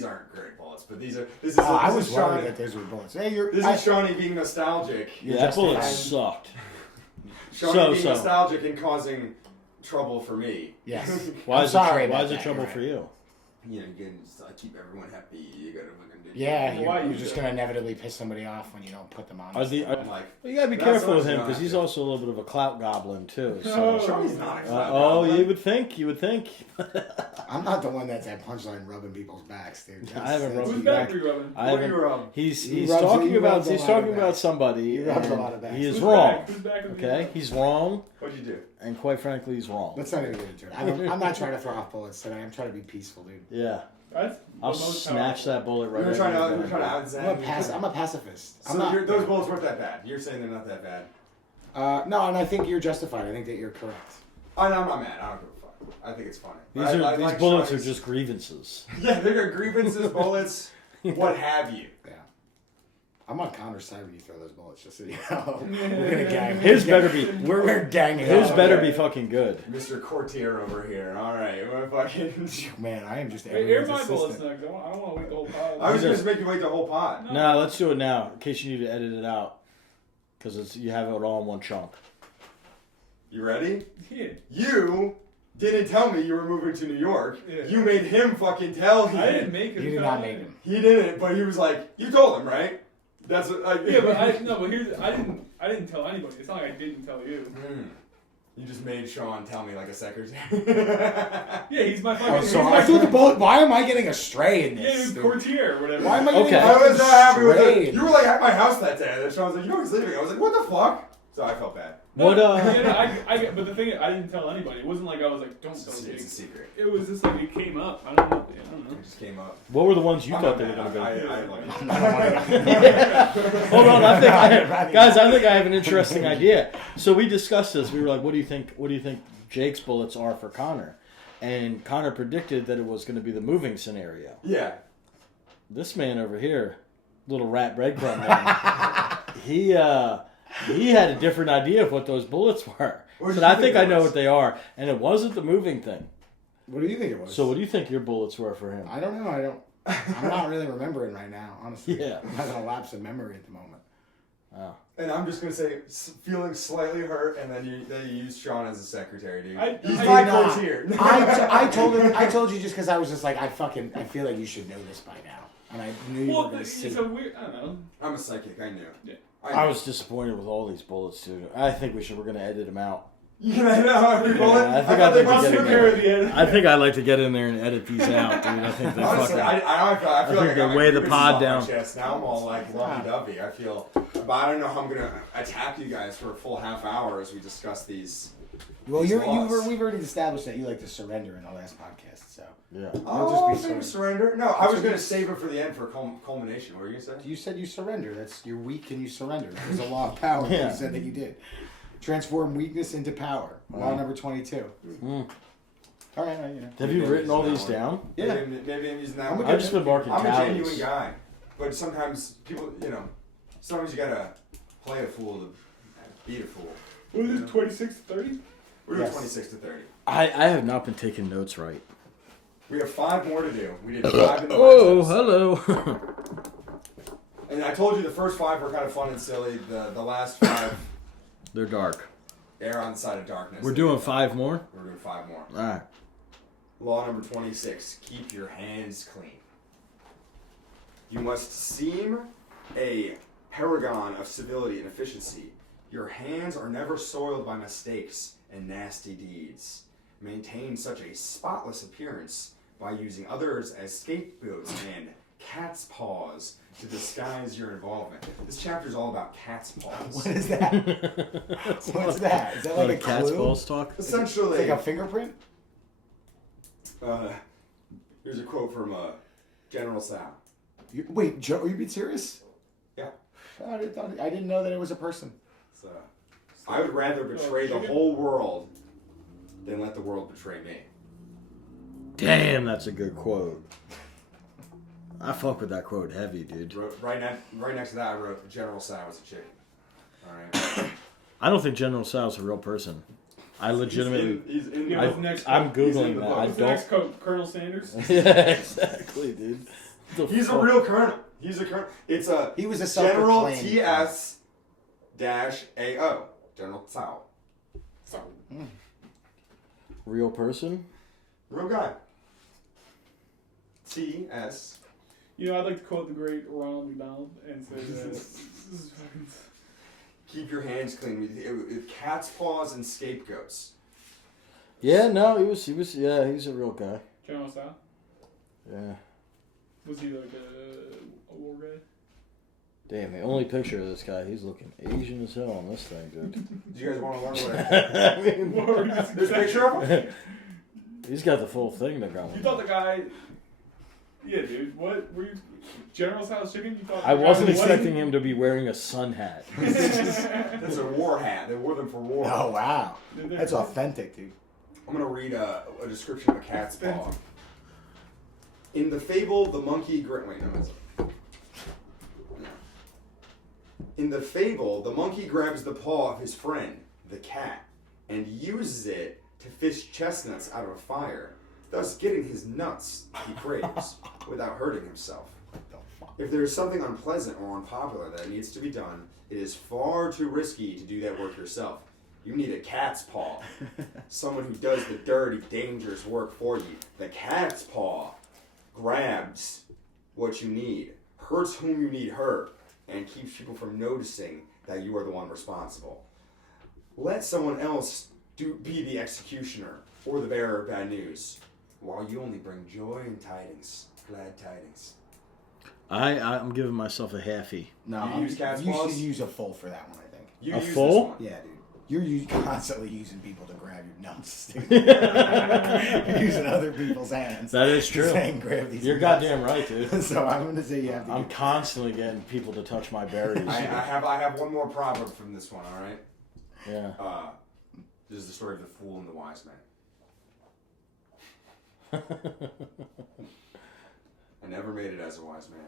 aren't great bullets, but this is. I this was is worried Shawnee. that those were bullets. Hey, This is Shawnee being nostalgic. Yeah, that bullet justified. sucked. Shawnee being So. nostalgic and causing trouble for me. Yes. Why I'm is sorry it? Why about is it that, trouble you're for right. you? You know, you can keep everyone happy. You gotta fucking do. Yeah, Why you're you just do? going to inevitably piss somebody off when you don't put them on. Are the, I'm like, well, you gotta be That's careful with what him I'm because he's doing. also a little bit of a clout goblin too. No. So. Shawnee's not a clown. Oh, goblin. you would think. You would think. I'm not the one that's at punchline rubbing people's backs, dude. I haven't rubbed Who's your back back. for you, Robin? I What haven't. do you rub? He's He rubs- talking he about rubs a he's lot talking of about backs. somebody. He rubs a and lot of backs. He is Who's wrong. back? Who's back with you? Okay, he's wrong, What'd you do? and quite frankly, he's wrong. Let's not even get into it. I'm not trying to throw off bullets today. I'm trying to be peaceful, dude. Yeah, That's I'll the most snatch powerful. that bullet right. You were out trying of to. your You were trying to gun. out-zen. I'm a pacifist. I'm So not. those bullets weren't that bad. You're saying they're not that bad. No, and I think you're justified. I think that you're correct. Oh, no, I'm not mad. I don't give a fuck. I think it's funny. These I are like these bullets are Shawnee's- just grievances. Yeah, they're grievances, bullets, what have you. Yeah. I'm on Connor's side when you throw those bullets, just so you know. We're gonna gang. His better be. We're ganging. His up. better be fucking good. Mr. Courtier over here. All right, we're fucking. Man, I am just Hey, air everyone's my bullets assistant. next. I don't want to wait the whole pile. I was He going does- to make you wait the whole pot. No, let's do it now in case you need to edit it out, because you have it all in one chunk. You ready? Yeah. You didn't tell me you were moving to New York. Yeah. You made him fucking tell you. I didn't make him. You did tell not me. make him. He didn't, but he was like, you told him, right? That's what, like. Yeah, but here's I didn't tell anybody. It's not like I didn't tell you. You just made Sean tell me like a secretary. Yeah, he's my fucking. Oh, so he's I my threw the bullet. Why am I getting a stray in Yeah, this? dude, dude? courtier or whatever. Why am I getting Okay. a I was not happy with stray? it. You were like at my house that day. And Sean was like, you know he's leaving. I was like, what the fuck? So I felt bad. What, Yeah, no, but the thing is, I didn't tell anybody. It wasn't like I was like, don't tell It's a Jake. secret. It was just like it came up. I don't know. Yeah, I don't know. It just came up. What were the ones you I'm thought not they were mad. going to be? I like Hold on, guys, I think I have an interesting idea. So we discussed this. We were like, what do you think Jake's bullets are for Connor? And Connor predicted that it was going to be the moving scenario. Yeah. This man over here, little rat breadcrumb man, he had a different idea of what those bullets were. What did So you I think think it I know was? what they are, and it wasn't the moving thing. What do you think it was? So what do you think your bullets were for him? I don't know. I'm not really remembering right now, honestly. Yeah. I'm having a lapse of memory at the moment. Oh. And I'm just gonna say, feeling slightly hurt, and then you used Sean as a secretary, dude. He's I my did not. courtier. I told you just because I was just like, I feel like you should know this by now. And I knew you were Well, going to see it's a weird. I don't know. I'm a psychic. I knew. Yeah. I was disappointed with all these bullets too. I think we're going to edit them out. You know every bullet. I think thought I'd they like to must get have in been- there. at the end. I think I'd like to get in there and edit these out, dude. I think they Honestly, fucking. I feel like think I got they my weigh the grievances pod off my down. chest. Now I'm all like lovey-dovey. I feel, but I don't know how I'm gonna attack you guys for a full half hour as we discuss these. Well, these laws. we've already established that you like to surrender in the last podcast, so. Yeah. Oh, just be maybe sorry. surrender. No, I was gonna save it for the end for culmination. What were you gonna say? You said you surrender. You're weak and you surrender. That was a law of power. Yeah. You said that you did. Transform weakness into power. Law number 22. Mm. All right, Have you written all these down? Yeah. Maybe I'm using that I'm one. I've just been marking I'm a tallies. genuine guy, but sometimes people, sometimes you gotta play a fool to beat a fool. What is it, 26 to 30? We're doing Yes. 26 to 30. I have not been taking notes right. We have 5 more to do. We did 5 in the Oh, last episode. hello. And I told you the first 5 were kind of fun and silly. The last 5 They're dark. err on the side of darkness. We're doing 5 more? We're doing 5 more. All right. Law number 26, keep your hands clean. You must seem a paragon of civility and efficiency. Your hands are never soiled by mistakes and nasty deeds. Maintain such a spotless appearance by using others as scapegoats and cat's paws to disguise your involvement. This chapter is all about cat's paws. What is that? What's that? Is that like a cat's clue? balls talk? Essentially, It's like a fingerprint? here's a quote from General Sal. Wait, Joe, are you being serious? Yeah. I didn't know that it was a person. So, I would rather betray the whole world than let the world betray me. Damn, that's a good quote. I fuck with that quote heavy, dude. Right next to that, I wrote General Sal was a chicken. All right. I don't think General Sal's a real person. I legitimately. He's in Yeah, what's next? I'm He's in googling the that. book. I What's the next don't. quote? Colonel Sanders? Yeah, exactly, dude. He's a real colonel. He's a colonel. It's a He was a General self-proclaimed TS-AO. General Sal. real person. Real guy. TS. You know, I'd like to quote the great Ronald McDonald and say that this is fucking... Keep your hands clean with cat's paws and scapegoats. Yeah, no, he was. Yeah, he's a real guy. General Sal? Yeah. Was he like a war guy? Damn, the only picture of this guy, he's looking Asian as hell on this thing, dude. Do you guys want to learn what I mean, There's a picture of him? he's got the full thing to go. You thought the guy... Yeah, dude. What were you... General Sal's chicken? You thought I the guy wasn't was expecting him to be wearing a sun hat. That's a war hat. They wore them for war. Oh, wow. white? That's authentic, dude. I'm going to read a description of a cat's paw. In the fable, the monkey... Wait, no, that's... In the fable, the monkey grabs the paw of his friend, the cat, and uses it to fish chestnuts out of a fire, thus getting his nuts he craves without hurting himself. If there is something unpleasant or unpopular that needs to be done, it is far too risky to do that work yourself. You need a cat's paw, someone who does the dirty, dangerous work for you. The cat's paw grabs what you need, hurts whom you need hurt, and keeps people from noticing that you are the one responsible. Let someone else be the executioner or the bearer of bad news, while you only bring joy and tidings, glad tidings. I'm giving myself a halfie. No, You use cat's you paws? should use a full for that one, I think. You A use full? this one. Yeah, dude. You're constantly using people to grab your nuts, dude. You're using other people's hands. That is true. Saying grab these You're nuts. goddamn right, dude. So I'm going to say you have to I'm get- constantly getting people to touch my berries. I have one more proverb from this one, alright? Yeah. This is the story of the fool and the wise man. I never made it as a wise man.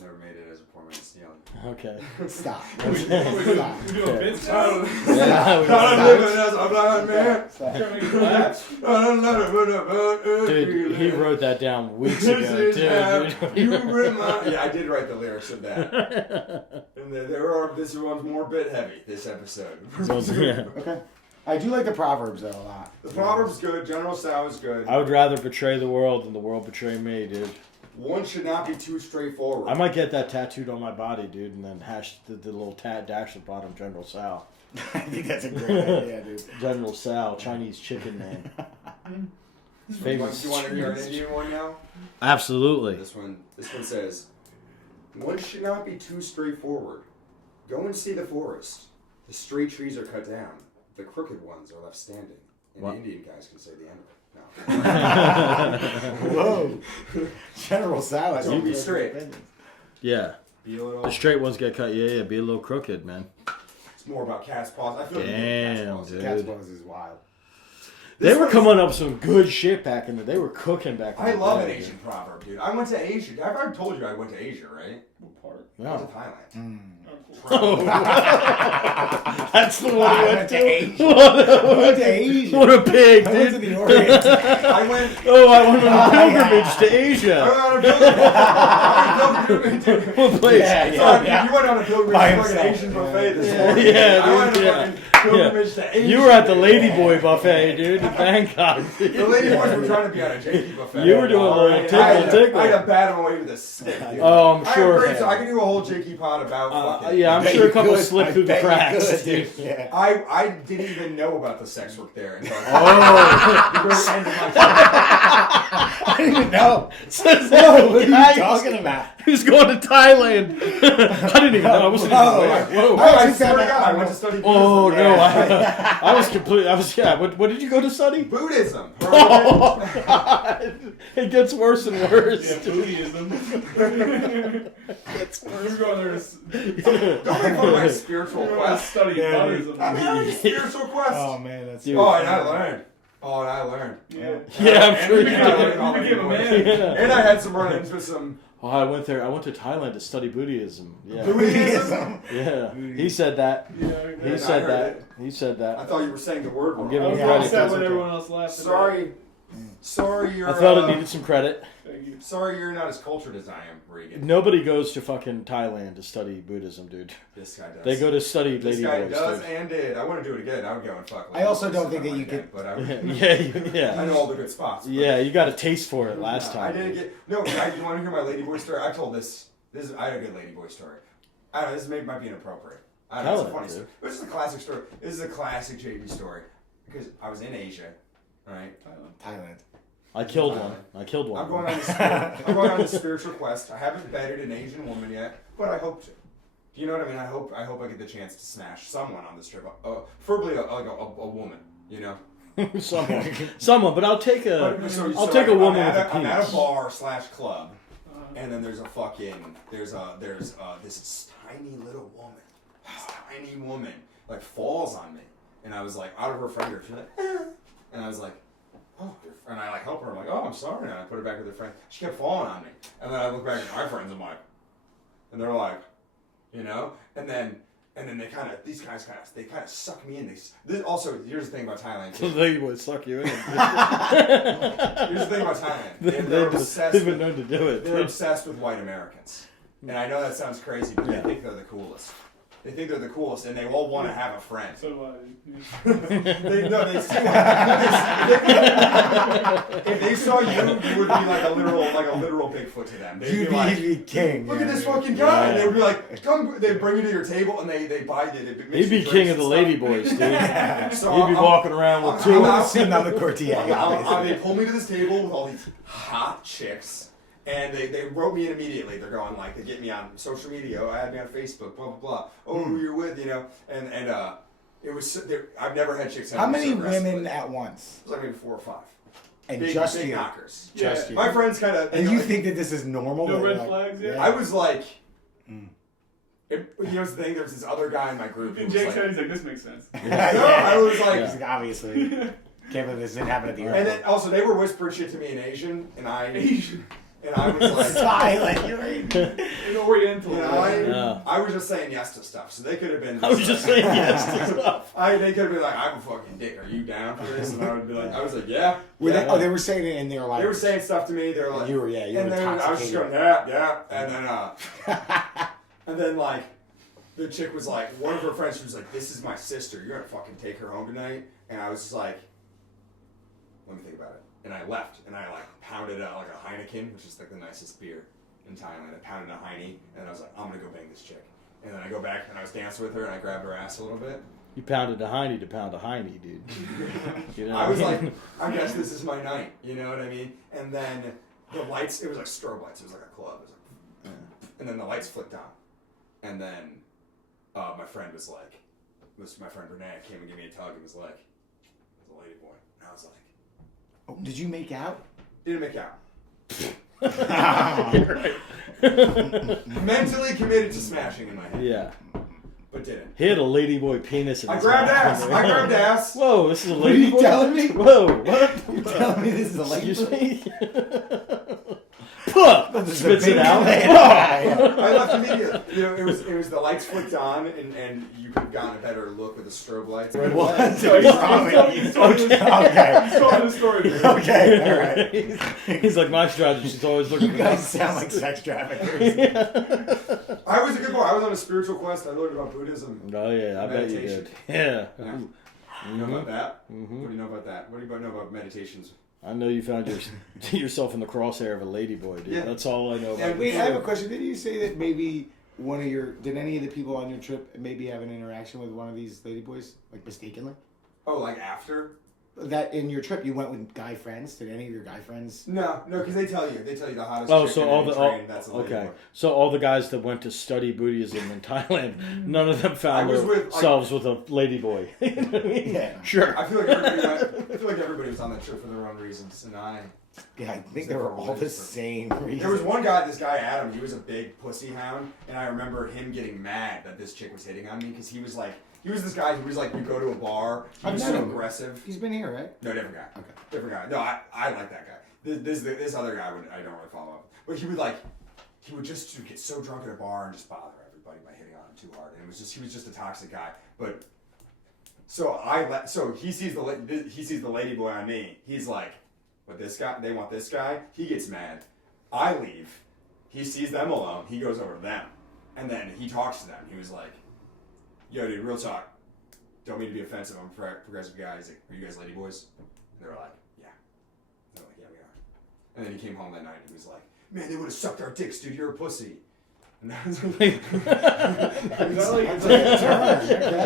Never made it as a poor man stealing. Okay. Stop. We Stop. doing bits I now? don't, Yeah, I don't live as a blind man. Stop. Trying to make you laugh? I don't know Dude, he wrote that down weeks ago, dude. You remind. Yeah, I did write the lyrics of that. And this one's more bit heavy. This episode. Yeah. Okay. I do like the Proverbs, though, a lot. The proverb's good. General Sal is good. I would rather betray the world than the world betray me, dude. One should not be too straightforward. I might get that tattooed on my body, dude, and then hash the little dash at the bottom, General Sal. I think that's a great idea, dude. General Sal, Chinese chicken man. His favorite. You want to hear an Indian one now? Absolutely. This one says, one should not be too straightforward. Go and see the forest. The straight trees are cut down. The crooked ones are left standing. And What? the Indian guys can say the end of it. No. Whoa. General Salad. Don't be straight. Yeah. Be a little. The straight ones get cut. Yeah, be a little crooked, man. It's more about cat's paws. I feel like Damn, cat's paws. dude. Cat's Paws is wild. They This were one's- coming up with some good shit back in the day. They were cooking back in I the love day, an dude. Asian proverb, dude. I went to Asia. I've already told you I went to Asia, right? What part? I went No. to Thailand. Oh, cool. That's the one I I went went to to. Asia. I went to Asia. What a pig, I went to dude. the Orient. I went. Oh, I went on a pilgrimage to I Asia. went on a pilgrimage. What place? Yeah, Sorry, yeah. You went on a pilgrimage By to fucking himself. Asian buffet this Yeah, morning. yeah, I went on dude, a fucking pilgrimage to Asia. You were at the Ladyboy buffet, dude, in Bangkok. The lady boys were trying to be on a Jakey buffet. You were doing a little I tickle, had tickle. to bat him away with a stick, dude. Oh, I'm I sure. have I could do a whole Jakey pod about fucking. Yeah, I'm Bet sure a you couple could. slipped I through the bet you cracks, could, dude. Yeah. I didn't even know about the sex work there until the very end of my I didn't even know. Says No, that what are guy you talking about? Who's going to Thailand? I didn't even know. I wasn't even aware. Whoa. I swear to God, I went to study Buddhism. Oh no! Yeah. I was completely. Yeah. What did you go to study? Buddhism. Oh God! It gets worse and worse. Yeah, Buddhism. It's We're going there to Don't make fun of my spiritual quest. study Yeah, Buddhism. I'm having a spiritual quest. Oh man, that's Dude. Oh, and I learned. Oh, and I learned. Yeah. Yeah, I'm sure you And I did. learned all You became a my man. voice. And I had some run-ins with some Oh, I went there. I went to Thailand to study Buddhism. Yeah. Buddhism. Yeah. He said that. Yeah, He I said heard that. it. He said I that. thought you were saying the word wrong. I'm giving I was you all credit. upset That's when okay. everyone else laughed. at Sorry, you're. I felt it needed some credit. it. Thank you. Sorry, you're not as cultured as I am, Regan. Nobody goes to fucking Thailand to study Buddhism, dude. This guy does. They go to study This lady guy boys, does dude. and did. I want to do it again. I would go and fuck. I also don't Lady think that you Boys again, could- But I would. Yeah. I know all the good spots. but- Yeah, you got a taste for it last I time. didn't get. No, you want to hear my ladyboy story? I told this. I had a good ladyboy story. I don't know. This might be inappropriate. I don't know. Tell It's a it, funny dude. story. This is a classic story. This is a classic JV story because I was in Asia, right? Thailand. I killed one. I'm going on this. I'm going on this spiritual quest. I haven't bedded an Asian woman yet, but I hope to. Do you know what I mean? I hope I get the chance to smash someone on this trip. Preferably a woman. You know. Someone, but I'll take a. I'll take a woman with a I'm at a penis. bar/club, and then there's a fucking there's this tiny little woman, like falls on me, and I was like out of her friend group. She's like, and I was like, oh, and I like help her. I'm like, oh, I'm sorry, and I put her back with her friend. She kept falling on me, and then I look back at my friends. I'm like, and they're like, you know, and then these guys kind of suck me in. Here's the thing about Thailand. Too. They would suck you in. Here's the thing about Thailand. They're obsessed. They've been known to do it. They're obsessed with white Americans, and I know that sounds crazy, but they think they're the coolest. They think they're the coolest, and they all want to have a friend. So do I. They see if they saw you would be like a literal Bigfoot to them. They'd You'd be like, be king. look at this yeah. fucking guy. And they would be like, come. They bring you to your table, and they buy you. He'd be king of the lady boys, dude. So He'd be walking around with two. Sitting on the courtier. They pull me to this table with all these hot chicks, and they wrote me in immediately. They're going like, they get me on social media. Oh, add me on Facebook. Blah blah blah. Oh, who you're with, you know? And it was. I've never had chicks. How many so aggressively. women at once? It was like maybe 4 or 5. And Big, just big you. knockers. Just you. My friends kind of. And you think that this is normal? No They're red like- flags yet? I was like. You know the thing? There was this other guy in my group. Who And was Jake like, said, he's like, this makes sense. no, I was like. He's like, obviously. Can't believe this didn't happen at the And airport. then also they were whispering shit to me in Asian, and I was like. Thailand, you're right. In Oriental. You know, Yeah. I was just saying yes to stuff, so they could have been. I was just saying yes to stuff. They could have been like, "I'm a fucking dick. Are you down for this?" And I would be like, "I was like, yeah." Were yeah. they, they were saying it and they were like. They were saying stuff to me. They were like, You were, yeah, you and were then I was just going, intoxicated. yeah, and then like, the chick was like, one of her friends, she was like, "This is my sister. You're gonna fucking take her home tonight." And I was just like, "Let me think about it." And I left, and I like pounded like a Heineken, which is like the nicest beer in Thailand. I pounded a Heine, and I was like, "I'm gonna go bang this chick." And then I go back, and I was dancing with her, and I grabbed her ass a little bit. You pounded a hiney to pound a hiney, dude. You know I was what like, mean? I guess this is my night. You know what I mean? And then the lights, it was like strobe lights. It was like a club. It was like, and then the lights flicked on. And then my friend was like, my friend Renee came and gave me a tug and was like, "It's a lady boy." And I was like, Oh, did you make out? didn't make out. You're right. Mentally committed to smashing in my head, Yeah. but didn't. He had a ladyboy penis in I his grabbed mouth. ass. I grabbed ass. Whoa, this is a What are you ladyboy? telling me? Whoa, what? You're telling me this is a lady Excuse boy? me? Puh! This is a Spits big it out. man. I left immediately. You know, it was the lights flicked on, and you could have gotten a better look with the strobe lights. What? So he's telling the story. dude. Okay, alright. He's like, my strategy's always looking You for guys sound like sex traffickers. I was a good boy. I was on a spiritual quest. I learned about Buddhism. Oh, yeah, I bet you Meditation. did. Yeah. Yeah. You know about that? Mhm. What do you know about that? What do you know about meditations I know you found yourself in the crosshair of a ladyboy, dude. Yeah. That's all I know about Wait, you. I have a question. Did you say that maybe did any of the people on your trip maybe have an interaction with one of these ladyboys, like mistakenly? Oh, like after? That in your trip you went with guy friends. Did any of your guy friends? No, because they tell you the hottest. Oh, chick so in all any the train, that's a lady okay. boy. So all the guys that went to study Buddhism in Thailand, none of them found I was with, themselves with a ladyboy. You know what I mean? Yeah. Sure. I feel like everybody was on that trip for their own reasons, and I think they were all the same reasons. There was one guy, this guy Adam. He was a big pussy hound, and I remember him getting mad that this chick was hitting on me because he was this guy who was like, you go to a bar, he was so aggressive. He's been here, right? No, different guy. Okay. Different guy. No, I like that guy. This other guy I don't really follow up. But he would just get so drunk at a bar and just bother everybody by hitting on him too hard. And he was just a toxic guy. But so he sees the lady boy on me. He's like, but this guy, they want this guy. He gets mad. I leave. He sees them alone. He goes over to them, and then he talks to them. He was like, "Yo, dude, real talk. Don't mean to be offensive. I'm a progressive guy. He's like, are you guys lady boys?" And they were like, "Yeah." They're like, "Yeah, we are." And then he came home that night and he was like, "Man, they would have sucked our dicks, dude. You're a pussy." And I was like, yeah.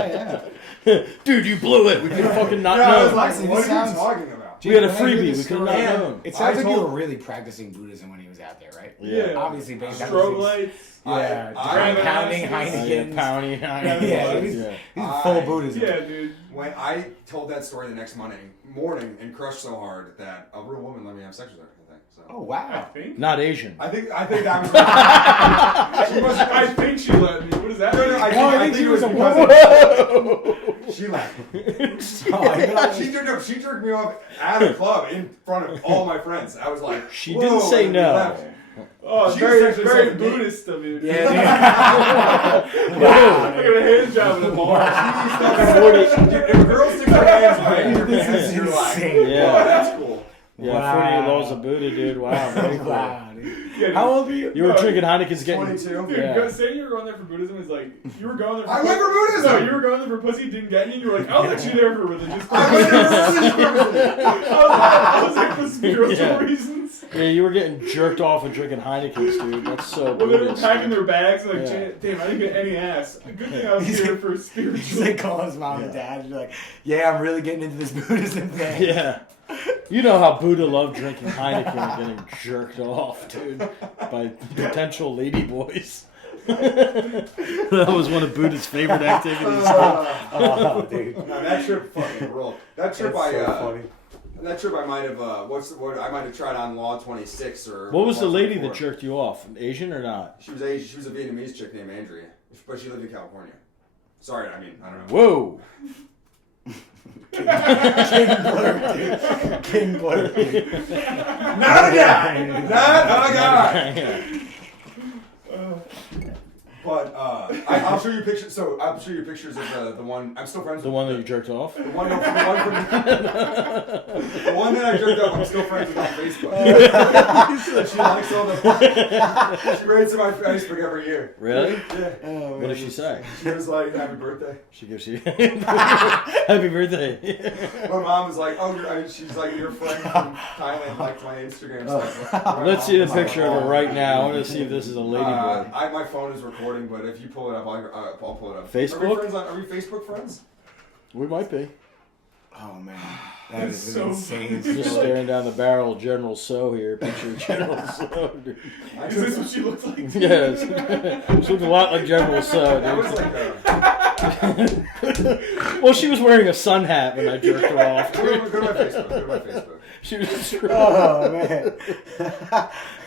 Dude, you blew it. We could fucking not I was know. like, Honestly, what this are you sounds- talking about? We had a When I hear freebie. this We could not story- known. It sounds I like you told- were really practicing Buddhism when he was out there, right? Yeah. Obviously, based on Strobe the lights. Yeah, I- pounding I- Heineken. Pounding. Yeah, he's I- full Buddhism. Yeah, dude. When I told that story the next morning and crushed so hard that a real woman let me have sex with her, I think. So. Oh I wow! think. Not Asian. I think that was. She must. I think she let me. What does that mean? I think she was a because she laughed. She jerked me off at a club in front of all my friends. I was like, She whoa, didn't say and we no. left. Oh, She very, was actually very sucking dick. Buddhist of you. Yeah, Wow. Look at a hand job in the bar. Dude, if a girl sticks her hands behind your This pants, is you're like, insane. Yeah. oh, that's cool. Yeah, Wow. 40 laws of Buddha, dude. Wow, very cool. wow, dude. Yeah, dude. How old were you? You were No, drinking Heineken's getting. 22. Dude, Yeah. saying you were going there for Buddhism is like, you were going there for I went for Buddhism! No, you were going there for pussy, didn't get any, you were like, I'll let you there for religious I went there for purposes. religious purposes. I was like, for spiritual Yeah. reasons. Yeah, you were getting jerked off and drinking Heineken's, dude. That's so Well, they were Buddhist. packing their bags, like, Yeah. damn, I didn't get any ass. Good thing I was He's here like- for He's spiritual. like calling his mom and dad and be like, "Yeah, I'm really getting into this Buddhism thing." Yeah. You know how Buddha loved drinking Heineken and getting jerked off, dude, by potential ladyboys. That was one of Buddha's favorite activities. Oh, dude. No, that trip fucking rolled. That trip That's so I funny. that trip I might have I might have tried on Law 26 or. What was the Law lady 24. that jerked you off? Asian or not? She was Asian. She was a Vietnamese chick named Andrea, but she lived in California. Sorry, I mean I don't know. Whoa. King Blur, dude. King Blur, dude. Not a guy. Not a guy. But I'll show you pictures. So I'll show you pictures of the one. I'm still friends The with one that you jerked off? the one that I jerked up. I'm still friends with on Facebook. She likes all the. She writes to my Facebook every year. Really? Yeah. Oh, What did she say? She was like, "Happy birthday." She gives you happy birthday. My mom was like, "Oh, she's like your friend from Thailand, liked my Instagram stuff." Let's see the picture of her right now. I want to see if this is a ladyboy. My phone is recording, but if you pull it up, I'll pull it up. Facebook? Are we Facebook friends? We might be. Oh man, that is so an insane. Just story. staring down the barrel of General So here. Picture of General So, dude. I Is took- this what she looks like? Yes. She looked a lot like General So, That was dude. like Well, she was wearing a sun hat when I jerked her off. go to my Facebook. Go to my Facebook. She was, Oh man.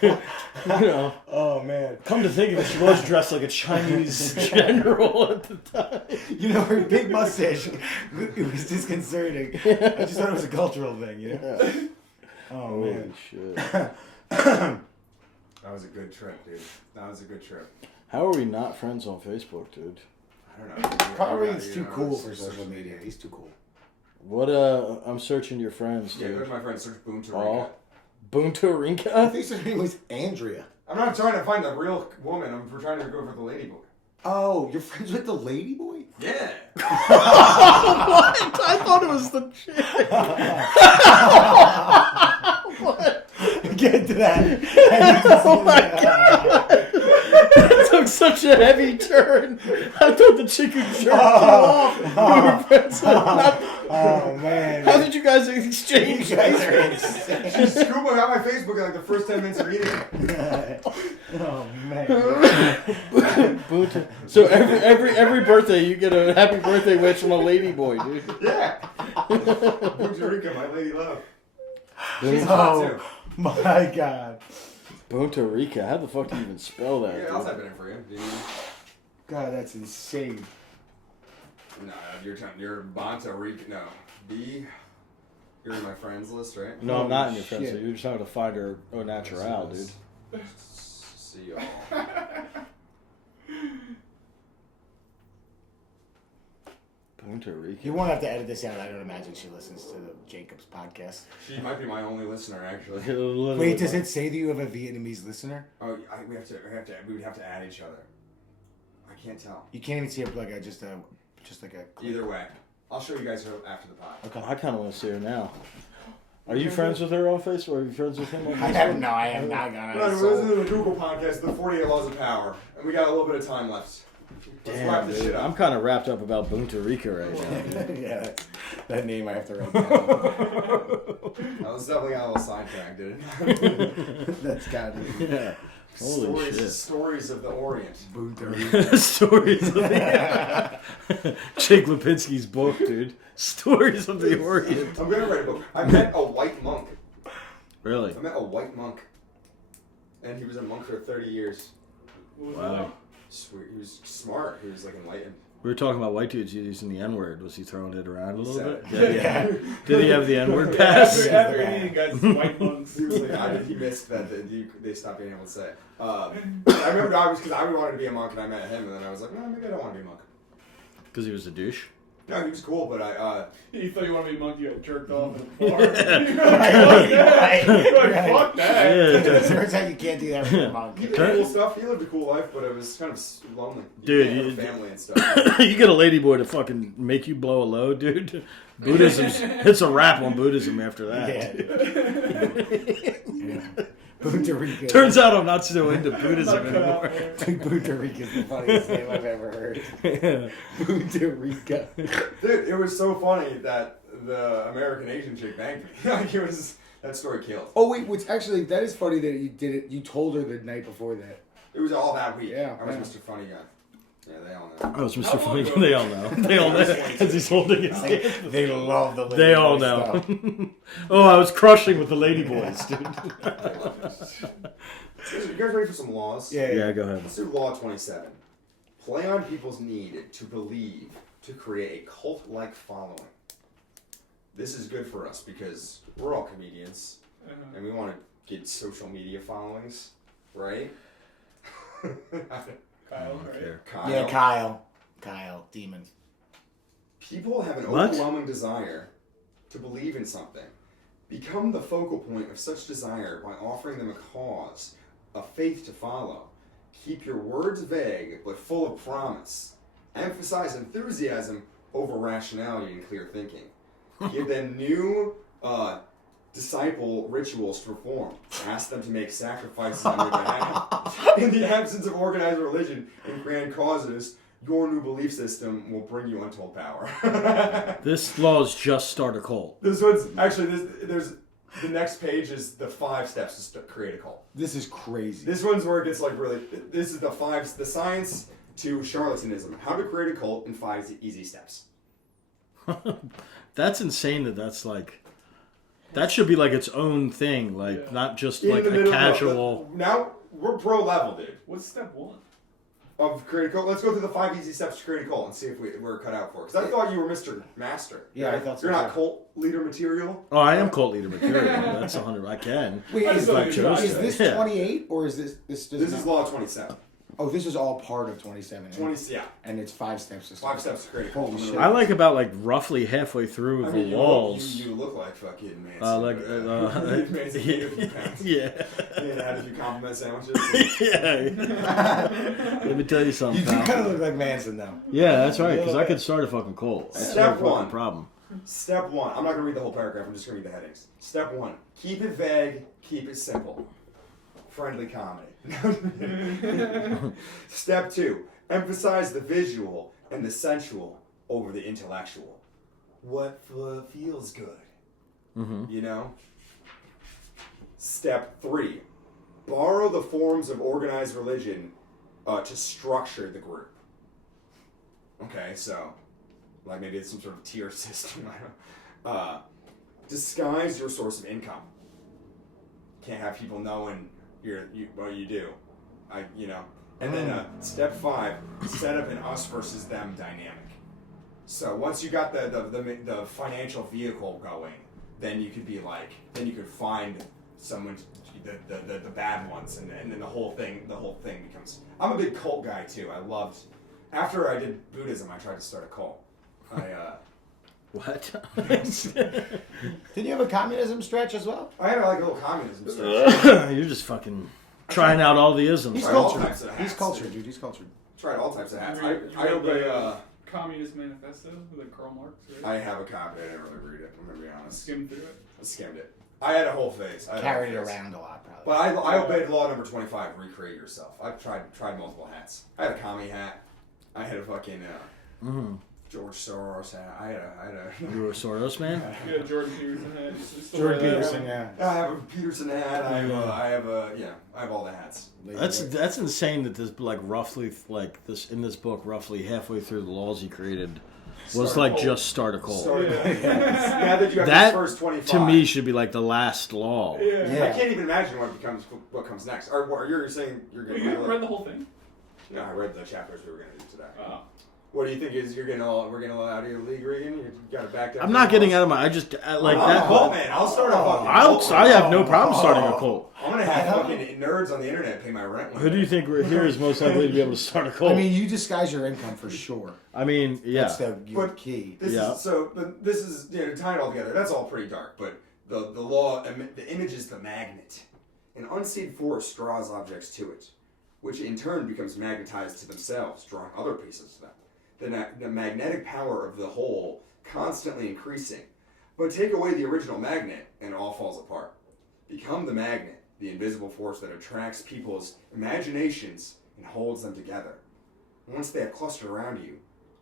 you know. Oh man. Come to think of it, she was dressed like a Chinese general at the time. You know, her big mustache, it was disconcerting. I just thought it was a cultural thing, you know? Oh Holy man. shit. That was a good trip, dude. That was a good trip. How are we not friends on Facebook, dude? I don't know. Probably Yeah, it's you too know, cool it's for just social media. He's too cool. What, I'm searching your friends, Yeah, go dude. to my friend. Search Boom to Oh. Bunta I Rinka? think her name was Andrea. I'm not trying to find the real woman. We're trying to go for the lady boy. Oh, you're friends with the lady boy? Yeah. What? I thought it was the chick. What? Get to that. Oh my god! That took such a heavy turn. I thought the chick who jerked you off. We were friends. Oh man. How did you guys exchange You guys are Facebook? insane. She scooped me out my Facebook in like the first 10 minutes of reading it. Oh man. So every birthday you get a happy birthday wish from a lady boy, dude. Yeah. Punta Rica, my lady love. She's hot Oh too. my god. Punta Rica. How the fuck do you even spell that? Yeah, I'll dude? type it in for you. Do you- God, that's insane. No, you're Bonta Rica. No. B. You're in my friends list, right? No, I'm not in your Holy friends. shit. So you're just having to find her au natural, dude. See y'all. Punta Rica. You won't have to edit this out. I don't imagine she listens to the Jacob's podcast. She might be my only listener, actually. Wait, does it say that you have a Vietnamese listener? Oh, we would have to add each other. I can't tell. You can't even see her like just like a. Either way, I'll show you guys her after the pod. Okay, I kind of want to see her now. Are you friends with her on Facebook? Or are you friends with him on Facebook? I am not gonna. No, we're listening to the Google podcast, the 48 Laws of Power, and we got a little bit of time left. Let's wrap Damn, this dude. shit I'm up. kind of wrapped up about Punta Rica right now. Dude. Yeah, that name I have to write down. That was definitely got a little sidetracked, dude. That's gotta be Yeah. Holy shit. Stories of the Orient. Stories of the Jake Lipinski's book, dude. Stories of the Orient. I'm gonna write a book. I met a white monk. Really? I met a white monk, and he was a monk for 30 years. Wow. Sweet. He was smart. He was like enlightened. We were talking about white dudes using the N-word. Was he throwing it around a little said bit? it. Yeah. Did he have the N-word pass? After eating, guys, white monks. He was like, he missed that they stopped being able to say it. I remember because I wanted to be a monk, and I met him, and then I was like, no, maybe I don't want to be a monk. Because he was a douche? No, he was cool, but You thought you wanted to be a monk, you got jerked off in a bar. Fuck that. It turns out you can't do that with your mom. he did cool stuff. He lived a cool life, but it was kind of lonely. Dude, He you- had a family and stuff. You get a ladyboy to fucking make you blow a load, dude. Buddhism's, it's a wrap on Buddhism after that. Yeah. Punta Rica. Turns out I'm not so into Buddhism anymore. Punta Rica is the funniest name I've ever heard. Punta Rica. Dude, it was so funny that the American Asian chick thanked me. Like, it was, that story killed. Oh wait, what's actually that is funny that you did it. You told her the night before that. It was all that week. Yeah, I was yeah. Mr. Funny Guy. Yeah, they all know. I was How Mr. long Funny. ago? They all know. They all know. As he's holding his hand. They love the. They all know. Oh, I was crushing with the ladyboys, dude. You guys ready for some laws? Yeah. Yeah, go ahead. Let's do Law 27. Play on people's need to believe to create a cult-like following. This is good for us because we're all comedians and we want to get social media followings, right? Kyle, right? Kyle. Yeah, Kyle, demon. People have an What? overwhelming desire to believe in something. Become the focal point of such desire by offering them a cause, a faith to follow. Keep your words vague but full of promise. Emphasize enthusiasm over rationality and clear thinking. Give them new disciple rituals to perform. Ask them to make sacrifices on your behalf. In the absence of organized religion and grand causes, your new belief system will bring you untold power. This law is just start a cult. This one's actually there's the next page is the 5 steps to create a cult. This is crazy. This one's where it gets like really. This is the science to charlatanism. How to create a cult in 5 easy steps. That's insane that's like... That should be like its own thing, like Yeah. not just In like the a middle casual... Now we're pro level, dude. What's step 1? Of create a cult. Let's go through the 5 easy steps to create a cult and see if we're cut out for it. Because I thought you were Mr. Master. Yeah, I thought so, You're not too. cult leader material. Oh, I am cult leader material. That's 100. I can. Wait, I is, just thought you is this Yeah. 28 or is this just This is Law 27. Oh, this is all part of 27. 20, yeah. And it's 5 steps to 5 steps to create a Holy cult. shit. I like about like roughly halfway through I the mean, walls. You look like fucking Manson. Manson yeah. gained a few pounds. Yeah. Yeah, had a few compliment sandwiches. Yeah. Let me tell you something. You do pal. kind of look like Manson, though. Yeah, that's right. Because I could start a fucking cult. That's Step no fucking one. problem. Step 1. I'm not going to read the whole paragraph. I'm just going to read the headings. Step 1. Keep it vague. Keep it simple. Friendly comedy. Step 2. Emphasize the visual and the sensual over the intellectual. What feels good? Mm-hmm. You know? Step 3. Borrow the forms of organized religion to structure the group. Okay, so, like maybe it's some sort of tier system. I don't know. Disguise your source of income. Can't have people knowing what you do. And then step 5, set up an us versus them dynamic. So once you got the financial vehicle going, then you could be like, then you could find someone, the bad ones, and then the whole thing becomes. I'm a big cult guy too. After I did Buddhism, I tried to start a cult. What? Didn't you have a communism stretch as well? I had like a little communism stretch. You're just fucking trying out all the isms. He's Tried all cultured. types of hats. He's cultured, dude. He's cultured. Tried all types of hats. You I read obey. the Communist Manifesto with Karl Marx, right? I have a copy. I didn't really read it. I'm gonna be honest. Skimmed through it. I skimmed it. I had a whole phase. Carried it around a lot, probably. But I obeyed law number 25. Recreate yourself. I've tried multiple hats. I had a commie hat. I had a fucking George Soros hat. I had a. You were a Soros man? You got a Jordan Peterson hat. You still Jordan wear that Peterson, one? yeah. I have a Peterson hat. I have all the hats. That's insane that this like roughly like this in this book roughly halfway through the laws he created was Start a like cult. just start a cult. Now that you have That this first 25. to me should be like the last law. Yeah. I can't even imagine what comes next. Or you're saying you're Well, going you haven't read the whole thing? No, I read the chapters we were going to do today. Oh. What do you think is we're getting all out of your league, Regan? You got to back down. I'm not getting out of my. I just like I'm that. a cult man. I'll start a fucking. I have no problem starting a cult. I'm gonna have fucking nerds on the internet pay my rent. Who do you think here is most likely to be able to start a cult? I mean, you disguise your income for sure. I mean, yeah. That's the key. This Yeah. is to tie it all together. That's all pretty dark, but the law, the image is the magnet. An unseen force draws objects to it, which in turn becomes magnetized to themselves, drawing other pieces to them. The magnetic power of the whole constantly increasing. But take away the original magnet and it all falls apart. Become the magnet, the invisible force that attracts people's imaginations and holds them together. Once they have clustered around you,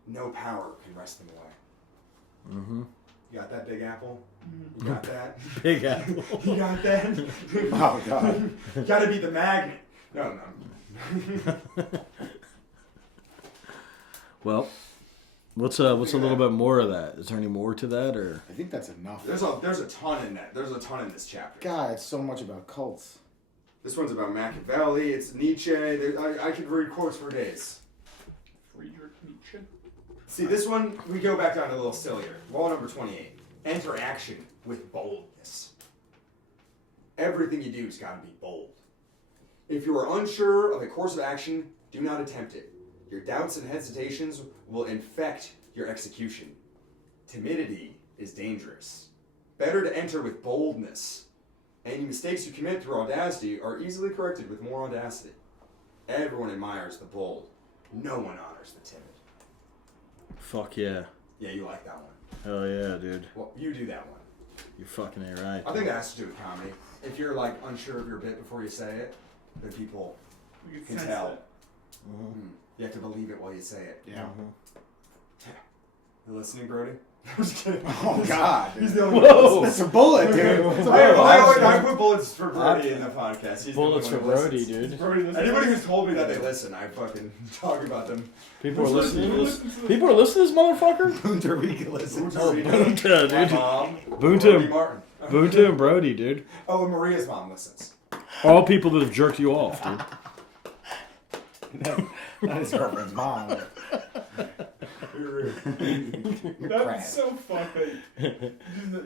no power can wrest them away. Mm-hmm. You got that, Big Apple? You got that? Big Apple. You got that? Oh, God. You gotta be the magnet. No. Well, what's a little bit more of that? Is there any more to that, or I think that's enough. There's a ton in that. There's a ton in this chapter. God, it's so much about cults. This one's about Machiavelli. It's Nietzsche. I could read quotes for days. Friedrich Nietzsche. See, this one, we go back down to a little sillier. Law number 28. Enter action with boldness. Everything you do has got to be bold. If you are unsure of a course of action, do not attempt it. Your doubts and hesitations will infect your execution. Timidity is dangerous. Better to enter with boldness. Any mistakes you commit through audacity are easily corrected with more audacity. Everyone admires the bold. No one honors the timid. fuck yeah? Yeah, you like that one. Hell yeah, dude. Well, you do that one. You're fucking A right. I think that has to do with comedy. If you're like unsure of your bit before you say it, then people We can sense tell. that. You have to believe it while you say it. Yeah. You listening, Brody? I'm just kidding. Oh, God. He's the only Whoa. one. That's a bullet, dude. That's a I bullet. put bullets for Brody in the podcast. He's Bullets the for only one who Brody, listens. dude. Brody, listen. Anybody who's told me that they listen, I fucking talk about them. People are Who's listening to this. listening? People are listening to this motherfucker. Punta Rica listen. Oh, Rita, Bunta, my dude. mom, Bunta. Brody Martin. Bunta and Brody, dude. Oh, and Maria's mom listens. All people that have jerked you off, dude. No, not his girlfriend's mom. That's so fucked.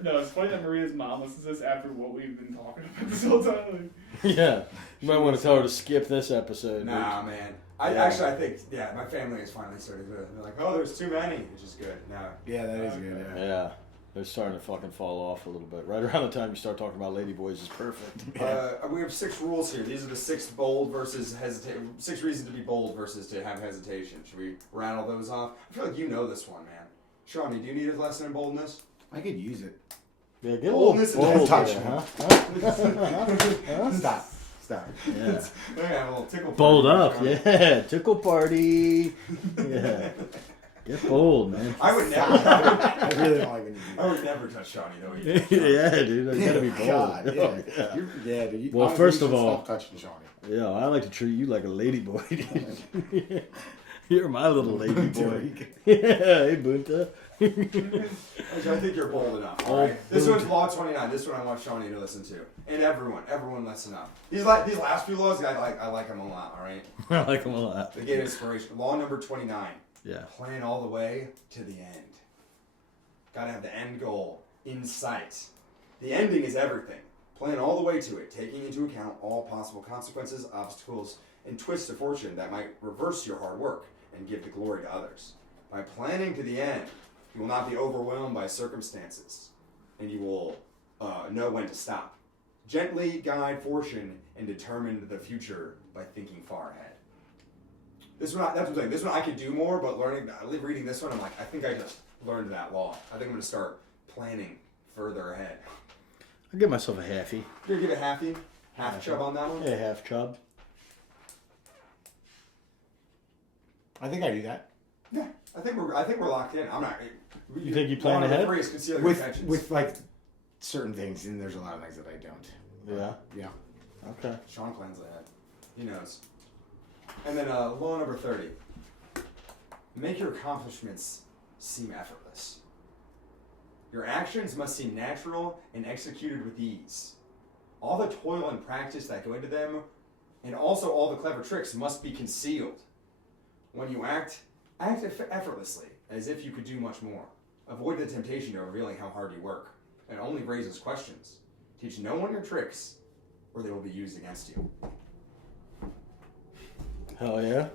No, it's funny that Maria's mom listens to this after what we've been talking about this whole time. Yeah. You might want to tell her to skip this episode. Nah, man. I think my family has finally started to. They're like, oh, there's too many, which is good. Now, Yeah, that is good. Yeah. They're starting to fucking fall off a little bit. Right around the time you start talking about ladyboys is perfect. we have 6 rules here. These are the 6 bold versus hesitation. 6 reasons to be bold versus to have hesitation. Should we rattle those off? I feel like you know this one, man. Shawnee, do you need a lesson in boldness? I could use it. Yeah, get a Boldness little and bold touch there, me. huh? Stop. Yeah. They have a little tickle. Bold party, up, Shawnee. yeah. Tickle party. Yeah. Get bold, man. I would never. I really don't like when you do I would never touch Shawnee though. Yeah, dude. I gotta be that. bold. God, yeah. Oh, yeah. Yeah, dude. Well, honestly, first you of should all- stop touching Shawnee. Yeah, I like to treat you like a ladyboy, dude. You're my little ladyboy. Yeah, hey, Bunta. I think you're bold enough. All right? This one's Law 29. This one I want Shawnee to listen to, and everyone listen up. These last few laws, I like them a lot. All right, I like them a lot. they gave inspiration. Law number 29. Yeah. Plan all the way to the end. Gotta have the end goal in sight. The ending is everything. Plan all the way to it, taking into account all possible consequences, obstacles, and twists of fortune that might reverse your hard work and give the glory to others. By planning to the end, you will not be overwhelmed by circumstances, and you will know when to stop. Gently guide fortune and determine the future by thinking far ahead. That's what I'm saying. This one I could do more, but reading this one, I'm like, I think I just learned that law. I think I'm going to start planning further ahead. I'll give myself a halfie. You're going to give a half chub on that one? Yeah, half chub. I think I do that. Yeah, I think we're locked in. I'm not. You think you plan one of the ahead? phrase, conceal your With intentions. like certain things, and there's a lot of things that I don't. Yeah. Yeah. Okay. Sean plans ahead. He knows. And then law number 30. Make your accomplishments seem effortless. Your actions must seem natural and executed with ease. All the toil and practice that go into them, and also all the clever tricks, must be concealed. When you act effortlessly, as if you could do much more. Avoid the temptation of revealing how hard you work. It only raises questions. Teach no one your tricks, or they will be used against you. Hell yeah.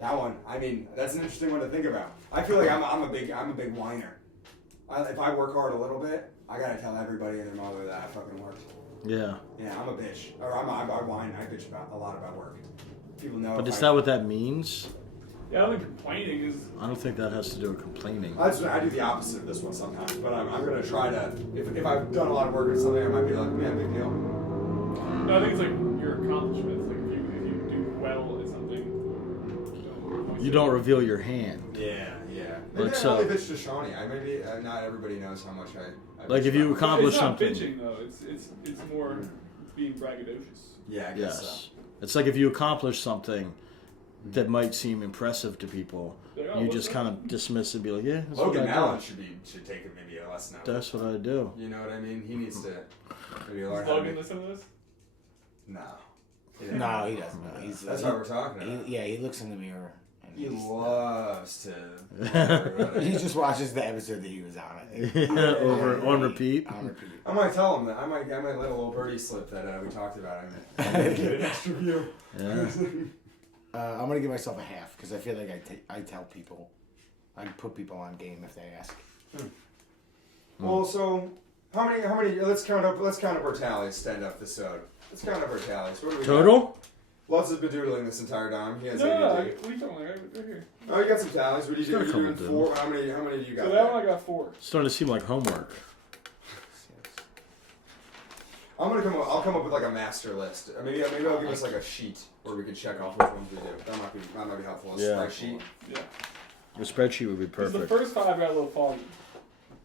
That one, I mean, that's an interesting one to think about. I feel like I'm a big whiner. If I work hard a little bit, I gotta tell everybody and their mother that I fucking worked. Yeah. Yeah, I'm a bitch. Or I whine. I bitch about a lot about work. People know. But if is that what that means? Yeah, I don't think complaining is. I don't think that has to do with complaining. I do the opposite of this one sometimes, but I'm gonna try to. If I've done a lot of work or something, I might be like, man, big deal. No, I think it's like your accomplishments. Like if you do well at something, You don't reveal your hand. Yeah. Like Maybe I so. only bitch to Shawnee. Maybe not everybody knows how much I Like bitch if you about. accomplish it's not something. bitching though. It's more being braggadocious. Yeah, I guess so. Yes. It's like if you accomplish something that might seem impressive to people, Like, oh, you what's just that? kind of dismiss it and be like, yeah, that's Logan what I Allen do. should take maybe a lesson out. That's what I do. You know what I mean? He needs to maybe learn Does how to Logan make... listen to this? No. No, he doesn't. No, he's, That's what we're talking about. he looks in the mirror. And He he's- loves to... He just watches the episode that he was on. I think. Over on repeat. On repeat. I might tell him that. I might let a little birdie slip that we talked about. I'm gonna get an extra view. Yeah. I'm gonna give myself a half because I feel like I tell people, I put people on game if they ask. Well, so how many? Let's count up our tallies. Stand up this ode. Let's count up our tallies. What do we got? Total? Lutz has been doodling this entire time. He has No, ADD. what are you talking about? Right here. Oh, you got some tallies. What do you Got a do? You doing couple 4? How many do you got? So that one I got 4. Starting to seem like homework. I'll come up with like a master list. Maybe I'll give us like a sheet where we can check off which ones we do. That might be helpful. A Yeah. spreadsheet. Yeah. The spreadsheet would be 'Cause the perfect. first 5 got a little foggy.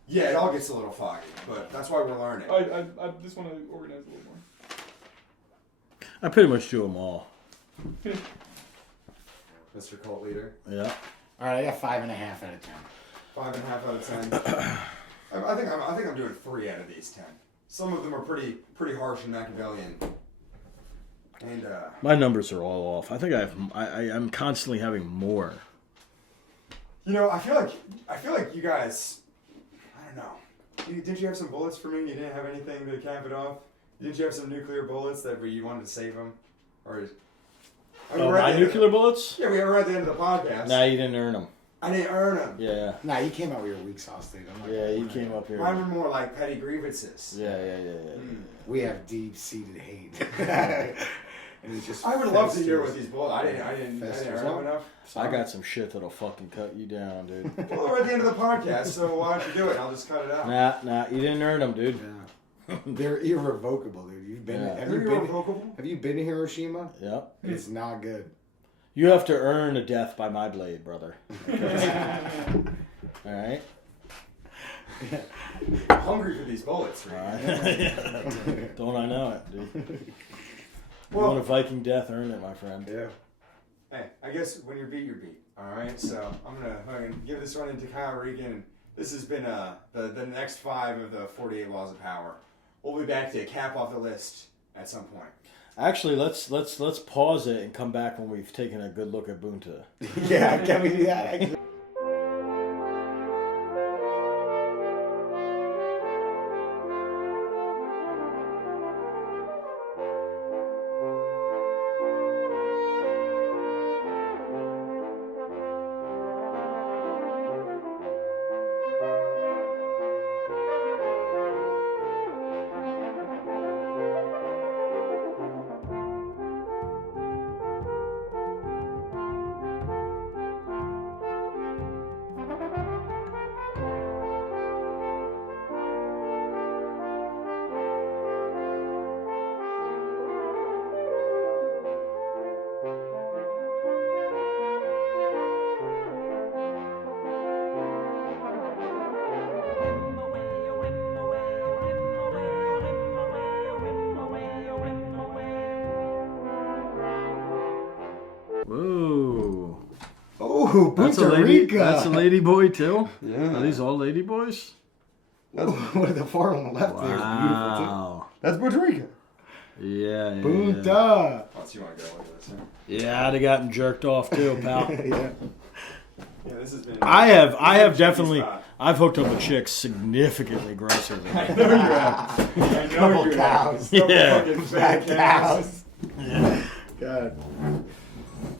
Yeah, it all gets a little foggy, but that's why we're learning. I just want to organize a little more. I pretty much do them all. Mr. Cult Leader. Yeah. All right, I got 5.5 out of 10. 5.5 out of 10. I think I'm doing 3 out of these 10. Some of them are pretty harsh and Machiavellian. And My numbers are all off. I think I'm constantly having more. you know, I feel like you guys. I don't know. Did you have some bullets for me? You didn't have anything to cap it off. Did you have some nuclear bullets that you wanted to save them, or? I Oh, my nuclear bullets? Yeah, we were at the end of the podcast. Nah, you didn't earn them. I didn't earn them. Yeah. Nah, you came out with your weak sauce, dude. I'm not Yeah, gonna you lie. came up here. Mine were more like petty grievances. Yeah. We have deep-seated hate. And it's just I would love to festers. hear what these bullets. I didn't Festers. earn them enough. I got some shit that'll fucking cut you down, dude. Well, we're at the end of the podcast, so why don't you do it? I'll just cut it out. Nah, you didn't earn them, dude. Yeah. They're irrevocable, dude. You've been. Yeah. Have They're you been? irrevocable? Have you been to Hiroshima? Yep. It's not good. You have to earn a death by my blade, brother. All right. I'm hungry for these bullets, All right? right. Don't I know it, dude? You Well- want a Viking death? Earn it, my friend. Yeah. Hey, I guess when you're beat, you're beat. All right, so I'm gonna give this one into Kyle Regan. This has been the next 5 of the 48 Laws of Power. We'll be back to cap off the list at some point. Actually, let's pause it and come back when we've taken a good look at Bunta. Yeah, can we do that? Actually? Whoa. Oh, That's a Puerto lady. Rico. That's a lady boy too. Yeah. Are these all lady boys? What the far on the left there is beautiful Wow. That's Puerto Rico. Yeah. too. Punta. Let's you want to go look at this. Yeah, I'd have gotten jerked off too, pal. Yeah. Yeah, this has been. I have Cheesy definitely. spot. I've hooked up with chicks significantly grosser than I that. know you have. I know Couple you cows. have. Couple Yeah. fucking Fat fat cows. cows. God.